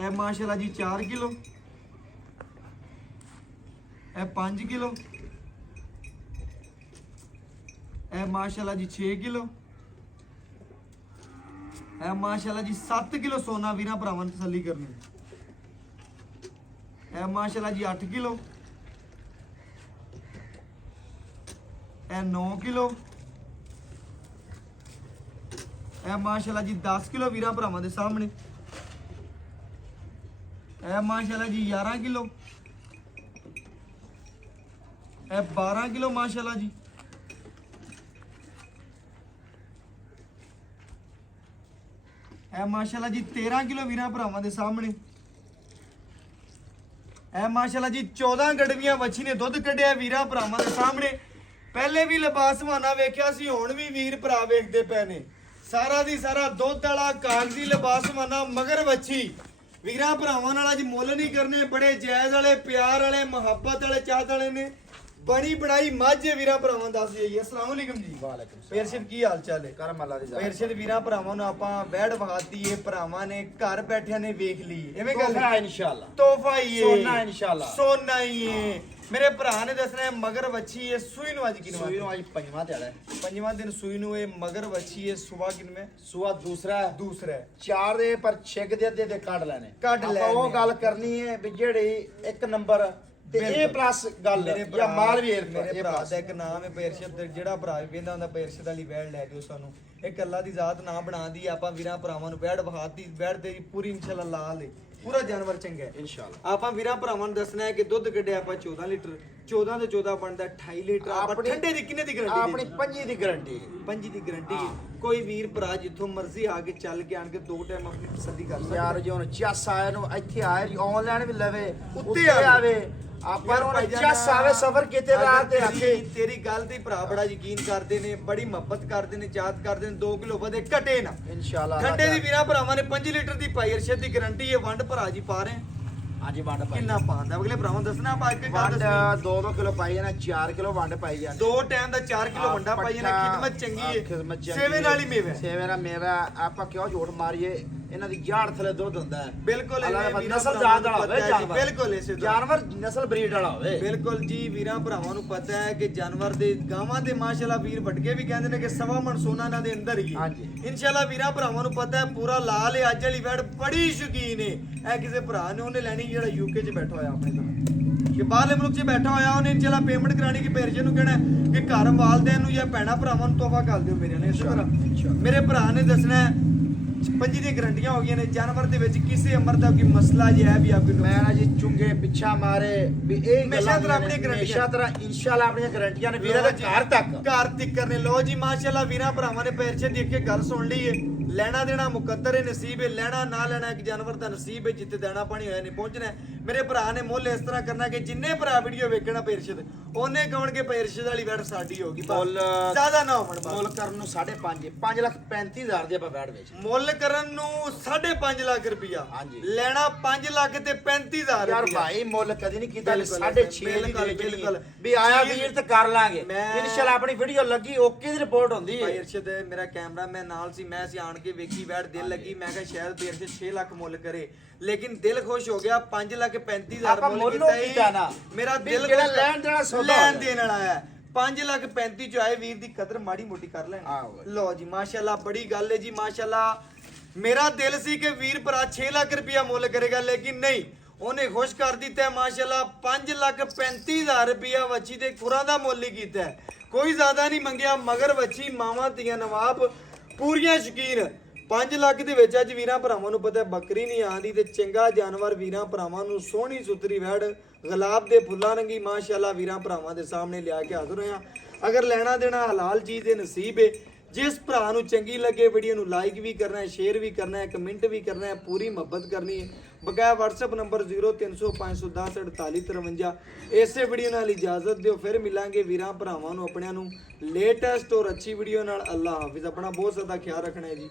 ਇਹ ਮਾਸ਼ਾਅੱਲਾ ਜੀ 4 ਕਿਲੋ, ਇਹ 5 ਕਿਲੋ, ਇਹ ਮਾਸ਼ਾਅੱਲਾ ਜੀ 6 ਕਿਲੋ, ਇਹ ਮਾਸ਼ਾਅੱਲਾ ਜੀ 7 ਕਿਲੋ ਸੋਨਾ ਵੀਰਾਂ ਭਰਾਵਾਂ ਨੂੰ ਤਸੱਲੀ ਕਰਨੀ। ਇਹ ਮਾਸ਼ਾਅੱਲਾ ਜੀ 8 ਕਿਲੋ, ਇਹ 9 ਕਿਲੋ, ਇਹ ਮਾਸ਼ਾਅੱਲਾ ਜੀ 10 ਕਿਲੋ ਵੀਰਾਂ ਭਰਾਵਾਂ ਦੇ ਸਾਹਮਣੇ। ਇਹ ਮਾਸ਼ਾਅੱਲਾ ਜੀ 11 ਕਿਲੋ, ਇਹ 12 ਕਿਲੋ ਮਾਸ਼ਾਅੱਲਾ ਜੀ। ਇਹ ਮਾਸ਼ਾਅੱਲਾ ਜੀ 13 ਕਿਲੋ ਵੀਰਾਂ ਭਰਾਵਾਂ ਦੇ ਸਾਹਮਣੇ। ਇਹ ਮਾਸ਼ਾਅੱਲਾ ਜੀ 14 ਗੜਵੀਆਂ ਵੱਛੀ ਨੇ ਦੁੱਧ ਕੱਢਿਆ ਵੀਰਾਂ ਭਰਾਵਾਂ ਦੇ ਸਾਹਮਣੇ। ਪਹਿਲੇ ਵੀ ਲਿਬਾਸਵਾਨਾ ਵੇਖਿਆ ਸੀ, ਹੁਣ ਵੀ ਵੀਰ ਭਰਾ ਵੇਖਦੇ ਪਏ ਨੇ। ਸਾਰਾ ਦੀ ਸਾਰਾ ਦੁੱਧ ਵਾਲਾ ਕਾਗਜ਼ੀ ਲਿਬਾਸਵਾਨਾ ਮਗਰ ਵੱਛੀ ਵੀਰਾਂ ਭਰਾਵਾਂ ਨਾਲ ਅੱਜ ਮੁੱਲ ਨਹੀਂ ਕਰਨੇ, ਬੜੇ ਜਾਇਜ਼ ਵਾਲੇ, ਪਿਆਰ ਵਾਲੇ, ਮੁਹੱਬਤ ਵਾਲੇ, ਚਾਹਤ ਵਾਲੇ ਨੇ। ਬਣੀ ਬਣਾਈ ਮੱਝ ਵੀਰਾਂ ਭਰਾਵਾਂ ਦੱਸ ਜਾਈਏ। ਅਸਲਾਮ ਅਲੈਕੁਮ ਜੀ। ਵਾਲੇਕੁਮ ਪੇਰਸ਼ਦ ਕੀ ਹਾਲ ਚਾਲ ਹੈ? ਕਰਮ ਅੱਲਾ ਦੀ ਜ਼ਾਤ। ਪੇਰਸ਼ਦ ਵੀਰਾਂ ਭਰਾਵਾਂ ਨੂੰ ਆਪਾਂ ਬੈਠ ਵਹਾਤੀ ਏ, ਭਰਾਵਾਂ ਨੇ ਘਰ ਬੈਠਿਆਂ ਨੇ ਵੇਖ ਲਈ। ਐਵੇਂ ਗੱਲ ਤੋਹਫਾ ਇਨਸ਼ਾਅੱਲਾ, ਤੋਹਫਾ ਹੀ ਏ, ਸੋਨਾ ਇਨਸ਼ਾਅੱਲਾ, ਸੋਨਾ ਹੀ ਏ। ਮੇਰੇ ਭਰਾ ਨੇ ਦੱਸਣਾ ਹੈ ਮਗਰ ਵੱਛੀ ਏ। ਸੂਈ ਨੂੰ ਅੱਜ ਕਿਨਵਾ? ਸੂਈ ਨੂੰ ਅੱਜ ਪੰਜਵਾਂ ਦਿਹਾੜਾ ਹੈ। ਪੰਜਵਾਂ ਦਿਨ ਸੂਈ ਨੂੰ ਇਹ ਮਗਰ ਵੱਛੀ ਏ। ਸੁਬਾ ਕਿਨਵੇਂ? ਸੂਆ ਦੂਸਰਾ ਹੈ। ਦੂਸਰਾ ਹੈ। 4 ਦੇ ਪਰ ਛਿੱਗ ਦੇ ਅੱਧੇ ਤੇ ਕੱਢ ਲੈਣੇ। ਕੱਢ ਆਪਾਂ ਲੈਣੇ। ਉਹ ਗੱਲ ਕਰਨੀ ਹੈ ਵੀ ਜਿਹੜੀ 1 ਨੰਬਰ ਤੇ ਇਹ ਬਿਲਕੁਲ। ਪਲੱਸ ਗੱਲ ਮੇਰੇ ਜਾਂ ਮਾਲ ਵੀ ਮੇਰੇ ਭਰਾ ਦਾ ਇੱਕ ਨਾਮ ਹੈ ਪੇਰਸ਼ਦ। ਜਿਹੜਾ ਭਰਾ ਵੀ ਵੇਂਦਾ ਹੁੰਦਾ ਪੇਰਸ਼ਦ ਵਾਲੀ ਵੈੜ ਲੈ ਦਿਓ ਸਾਨੂੰ। ਇਹ ਅੱਲਾ ਦੀ ਜ਼ਾਤ ਨਾ ਬਣਾਦੀ ਆਪਾਂ ਵੀਰਾਂ ਭਰਾਵਾਂ ਨੂੰ ਵੈੜ ਵਹਾਤੀ। ਵੈੜ ਦੇ ਪੂਰੀ ਇਨਸ਼ਾਅੱਲਾ ਲਾਲ ਏ, ਪੂਰਾ ਜਾਨਵਰ ਚੰਗਾ ਹੈ ਇਨਸ਼ਾਅੱਲਾ। ਆਪਾਂ ਵੀਰਾਂ ਭਰਾਵਾਂ ਨੂੰ ਦੱਸਣਾ ਹੈ ਕਿ ਦੁੱਧ ਕੱਢਿਆ ਆਪਾਂ 14 ਲੀਟਰ, 14 ਤੇ 14 ਬਣਦਾ 28 ਲੀਟਰ। ਆਪਾਂ ਆਪਣੀ- ਠੰਡੇ ਦੀ ਕਿੰਨੇ ਦੀ ਗਾਰੰਟੀ ਆਪਣੀ 5 ਦੀ ਗਾਰੰਟੀ ਹੈ। ਪੰਜੀ ਦੀ ਗਾਰੰਟੀ ਹੈ। ਕੋਈ ਵੀਰ ਭਰਾ ਜਿੱਥੋਂ ਮਰਜ਼ੀ ਆ ਕੇ ਚੱਲ ਕੇ ਆਣ ਕੇ 2 ਟਾਈਮ ਆਪਣੀ ਤਸੱਲੀ ਕਰ ਸਕਦਾ। ਯਾਰ ਜੇ ਹੁਣ ਚੱਸ ਆਏ ਨੂੰ ਇੱਥੇ ਆਏ ਜੀ ਆਨਲਾਈਨ ਵੀ ਲਵੇ ਉੱਤੇ ਆਵੇ ਆਪਾਂ ਯਾਰ ਨੂੰ ਭਾਈਜਾਨ, ਚੱਸ ਆਵੇ ਸਫਰ ਕੀਤੇ ਅਗਰ ਰਾਤ ਤੇ ਆਖੇ ਤੇਰੀ ਗੱਲ ਤੇ ਭਰਾ ਬੜਾ ਯਕੀਨ ਕਰਦੇ ਨੇ, ਬੜੀ ਮੁਹੱਬਤ ਕਰਦੇ ਨੇ, ਚਾਹਤ ਕਰਦੇ ਨੇ। 2 ਕਿਲੋ ਵਧੇ ਘਟੇ ਨਾ ਇਨਸ਼ਾਅੱਲਾ। ਠੰਡੇ ਦੀ ਵੀਰਾਂ ਭਰਾਵਾਂ ਨੇ 5 ਲੀਟਰ ਦੀ ਪਾਈ ਅਰਸ਼ਦ ਦੀ ਗਾਰੰਟੀ ਹੈ। ਵੰਡ ਭਰਾ ਜੀ ਪਾ ਰਹੇ ਹਾਂਜੀ ਵੰਡ ਪਾਈ ਕਿੰਨਾ ਪਾਉਂਦਾ ਅਗਲੇ ਭਰਾਵਾਂ ਨੂੰ ਦੱਸਣਾ। ਆਪਾਂ ਇੱਕ ਗੱਲ ਵੰਡ ਦੱਸਣੀ, 2 ਕਿਲੋ ਪਾਈ ਜਾਣਾ, 4 ਕਿਲੋ ਵੰਡ ਪਾਈ ਜਾਣੀ। 2 ਟਾਈਮ ਦਾ 4 ਕਿਲੋ ਵੰਡਾ ਪਾਈ ਜਾਣਾ। ਖਿਦਮਤ ਚੰਗੀ ਹੈ, ਸੇਵੇ ਨਾਲ ਹੀ ਮੇਵਾ ਹੈ। ਸੇਵੇ ਨਾਲ ਮੇਵਾ। ਆਪਾਂ ਕਿਉਂ ਝੂਠ ਮਾਰੀਏ, ਇਹਨਾਂ ਦੀ ਜਾੜ ਥਲੇ ਦੁੱਧ ਹੁੰਦਾ ਹੈ। ਬਿਲਕੁਲ ਅੱਲਾ ਇਹਨੇ ਦਾ ਵੀਰਾਂ ਨਸਲ ਭਰਾਵਾਂ ਜਾਤ ਨੂੰ ਵਾਲਾ ਪਤਾ ਹੋਵੇ ਹੈ ਜੀ, ਜਾਨਵਰ। ਬਿਲਕੁਲ ਇਸੇ ਤਰ੍ਹਾਂ। ਜਾਨਵਰ ਨਸਲ ਬਰੀਡ ਵਾਲਾ ਹੋਵੇ। ਬਿਲਕੁਲ ਜੀ ਵੀਰਾਂ ਭਰਾਵਾਂ ਨੂੰ ਪਤਾ ਹੈ ਕਿ ਜਾਨਵਰ ਦੇ ਗਾਵਾਂ ਦੇ ਮਾਸ਼ਾਅੱਲਾ ਵੀਰ ਵਟਕੇ ਵੀ ਕਹਿੰਦੇ ਨੇ ਕਿ ਸਵਾ ਮਣ ਸੋਨਾ ਇਹਨਾਂ ਦੇ ਅੰਦਰ ਹੀ ਹੈ। ਹਾਂਜੀ। ਇਨਸ਼ਾਅੱਲਾ ਵੀਰਾਂ ਭਰਾਵਾਂ ਨੂੰ ਪਤਾ ਹੈ ਪੂਰਾ ਲਾਲ ਹੈ। ਅੱਜ ਵਾਲੀ ਵੈੜ ਬੜੀ ਸ਼ੌਕੀਨ ਹੈ। ਇਹ ਕਿਸੇ ਭਰਾ ਨੇ ਉਹਨੇ ਲੈਣੀ ਜਿਹੜਾ ਯੂਕੇ 'ਚ ਬੈਠਾ ਹੋਇਆ ਆਪਣੇ ਤੋਂ, ਕਿ ਬਾਹਰਲੇ ਮੁਲਕ 'ਚ ਬੈਠਾ ਹੋਇਆ, ਉਹਨੇ ਇਨਸ਼ਾਅੱਲਾ ਪੇਮੈਂਟ ਕਰਾਣੀ ਕਿ ਪੇਰਜੇ ਨੂੰ ਕਹਿਣਾ ਕਿ ਘਰ ਵਾਲਦਿਆਂ ਨੂੰ ਜਾਂ ਭੈਣਾ ਭਰਾਵਾਂ ਨੂੰ ਤੋਹਫਾ ਕਰ ਦਿਓ ਮੇਰੇ ਨੇ। ਇਸੇ ਤਰ੍ਹਾਂ ਮੇਰੇ ਭਰਾ ਨੇ ਦੱਸਣਾ ਹੈ 5 ਦੀਆਂ ਗਰੰਟੀਆਂ ਹੋ ਗਈਆਂ ਨੇ। ਜਾਨਵਰ ਦੇ ਵਿੱਚ ਕਿਸੇ ਅਮਰ ਦਾ ਕੋਈ ਮਸਲਾ ਜੇ ਹੈ ਵੀ ਆਪਕੇ ਮੈਂ ਨਾ ਜੀ ਚੁੰਗੇ ਪਿੱਛਾ ਮਾਰੇ ਵੀ ਇਹ ਹਮੇਸ਼ਾ ਤਰ੍ਹਾਂ ਆਪਣੀਆਂ ਗਰੰਟੀਆਂ। ਹਮੇਸ਼ਾ ਤਰ੍ਹਾਂ ਇਨਸ਼ਾਅੱਲਾ ਆਪਣੀਆਂ ਗਰੰਟੀਆਂ ਨੇ ਵੀਰਾਂ ਦੇ ਘਰ ਤੱਕ। ਘਰ ਤੱਕ ਕਰਨੇ। ਲੋ ਜੀ ਮਾਸ਼ਾਅੱਲਾ ਵੀਰਾਂ ਭਰਾਵਾਂ ਨੇ ਪੈਰਛੇ ਦੇਖ ਕੇ ਗੱਲ ਸੁਣ ਲਈ ਏ। ਲੈਣਾ ਦੇਣਾ ਮੁਕੱਦਰ ਹੈ, ਨਸੀਬ ਹੈ। ਲੈਣਾ ਨਾ ਲੈਣਾ ਇੱਕ ਜਾਨਵਰ ਦਾ ਨਸੀਬ ਹੈ। ਜਿੱਥੇ ਦਾਣਾ ਪਾਣੀ ਹੋਇਆ ਨਹੀਂ ਪਹੁੰਚਣਾ ਹੈ। ਮੇਰੇ ਭਰਾ ਨੇ ਮੁੱਲ ਇਸ ਤਰ੍ਹਾਂ ਕਰਨਾ ਕਿ ਜਿੰਨੇ ਭਰਾ ਵੀਡੀਓ ਵੇਖਣਾ ਪੈਰਛਦ ਉਹਨੇ ਕਹਣਗੇ ਪੈਰਛਦ ਵਾਲੀ ਵੈਟ ਸਾਡੀ ਹੋਗੀ। ਮੁੱਲ ਜ਼ਿਆਦਾ ਨਾ ਹੋਣ। ਮੁੱਲ ਕਰਨ ਨੂੰ 5.5 5,35,000 ਦੇ ਆਪਾਂ ਬੈਠ ਵਿੱਚ। ਮੁੱਲ ਕਰਨ ਨੂੰ 5.5 ਲੱਖ ਰੁਪਇਆ, ਹਾਂਜੀ। ਲੈਣਾ 5 ਲੱਖ ਤੇ 35,000 ਯਾਰ ਰੁਪਇਆ। ਭਾਈ ਮੁੱਲ ਕਦੀ ਨਹੀਂ ਕੀਤਾ। ਬਿਲਕੁਲ, 6.5 ਦੀ ਬਿਲਕੁਲ, ਬਿਲਕੁਲ ਵੀ ਆਇਆ ਵੀਰ ਤੇ ਕਰ ਲਾਂਗੇ। ਮੈਂ- ਇਨਸ਼ਾਅੱਲਾ ਆਪਣੀ ਵੀਡੀਓ ਲੱਗੀ ਓਕੇ ਦੀ ਰਿਪੋਰਟ ਹੁੰਦੀ ਭਾਈ ਹੈ। ਅਰਸ਼ਦ ਮੇਰਾ ਕੈਮਰਾ ਮੈਂ ਨਾਲ ਸੀ, ਮੈਂ ਆਣ ਕੇ ਵੇਖੀ ਵੈਟ ਦਿਲ ਲੱਗੀ। ਮੈਂ ਕਿਹਾ ਸ਼ਾਇਦ ਵੀ ਅਰਸ਼ਦ 6 ਲੱਖ ਮੁੱਲ ਕਰੇ, ਲੇਕਿਨ ਦਿਲ ਖੁਸ਼ ਹੋ ਗਿਆ। 5,35,000 ਆਪਾਂ ਮੁੱਲ ਮੁੱਲੋਂ ਕੀਤਾ ਨਾ। ਮੇਰਾ ਵੀ ਦਿਲ ਜਿਹੜਾ ਖੁਸ਼- ਲੈਣ ਦੇਣਾ ਸੌਦਾ ਲੈਣ ਹੋਇਆ। ਦੇਣ ਵਾਲਾ ਹੈ। 5,35,000 ਚ ਆਏ ਵੀਰ ਦੀ ਕਦਰ ਮਾੜੀ ਮੋਟੀ ਕਰ ਲੈਣ। ਆਹੋ। ਲਓ ਜੀ ਮਾਸ਼ਾਅੱਲਾ ਬੜੀ ਗੱਲ ਹੈ ਜੀ ਮਾਸ਼ਾਅੱਲਾ। ਮੇਰਾ ਦਿਲ ਸੀ ਕਿ ਵੀਰ ਭਰਾ 6 ਲੱਖ ਰੁਪਇਆ ਮੁੱਲ ਕਰੇਗਾ, ਲੇਕਿਨ ਨਹੀਂ, ਉਹਨੇ ਖੁਸ਼ ਕਰ ਦਿੱਤਾ ਹੈ ਮਾਸ਼ਾਅੱਲਾ। 5,35,000 ਰੁਪਇਆ ਵੱਛੀ ਦੇ ਖੁਰਾਂ ਦਾ ਮੁੱਲ ਹੀ ਕੀਤਾ ਹੈ। ਕੋਈ ਜ਼ਿਆਦਾ ਨਹੀਂ ਮੰਗਿਆ। ਮਗਰ ਵੱਛੀ ਮਾਵਾਂ ਧੀਆਂ ਨਵਾਬ ਪੂਰੀਆਂ ਸ਼ੌਕੀਨ। 5 ਲੱਖ ਦੇ ਵਿੱਚ ਅੱਜ ਵੀਰਾਂ ਭਰਾਵਾਂ ਨੂੰ ਪਤਾ ਬੱਕਰੀ ਨਹੀਂ ਆਂਦੀ ਤੇ ਚੰਗਾ ਜਾਨਵਰ ਵੀਰਾਂ ਭਰਾਵਾਂ ਨੂੰ ਸੋਹਣੀ ਸੁਥਰੀ ਵੈੜ ਗੁਲਾਬ ਦੇ ਫੁੱਲਾਂ ਰੰਗੀ ਮਾਸ਼ਾਅੱਲਾ ਵੀਰਾਂ ਭਰਾਵਾਂ ਦੇ ਸਾਹਮਣੇ ਲਿਆ ਕੇ ਹਾਜ਼ਰ ਹੋਇਆ। ਅਗਰ ਲੈਣਾ ਦੇਣਾ ਹਲਾਲ ਚੀਜ਼ ਦੇ ਨਸੀਬ ਹੈ ਜਿਸ ਭਰਾ ਨੂੰ ਚੰਗੀ ਲੱਗੇ ਵੀਡੀਓ ਨੂੰ ਲਾਈਕ ਵੀ ਕਰਨਾ ਹੈ, ਸ਼ੇਅਰ ਵੀ ਕਰਨਾ ਹੈ, ਕਮੈਂਟ ਵੀ ਕਰਨਾ ਹੈ, ਪੂਰੀ ਮੁਹੱਬਤ ਕਰਨੀ ਹੈ। ਬਕਾਇਆ WhatsApp ਨੰਬਰ 0300 510 4853। ਇਸੇ ਵੀਡੀਓ ਨਾਲ ਇਜਾਜ਼ਤ ਦਿਓ, ਫਿਰ ਮਿਲਾਂਗੇ ਵੀਰਾਂ ਭਰਾਵਾਂ ਨੂੰ ਆਪਣਿਆਂ ਨੂੰ ਲੇਟੈਸਟ ਔਰ ਅੱਛੀ ਵੀਡੀਓ ਨਾਲ। ਅੱਲਾ ਹਾਫਿਜ਼। ਆਪਣਾ ਬਹੁਤ ਜ਼ਿਆਦਾ ਖਿਆਲ ਰੱਖਣਾ ਹੈ ਜੀ।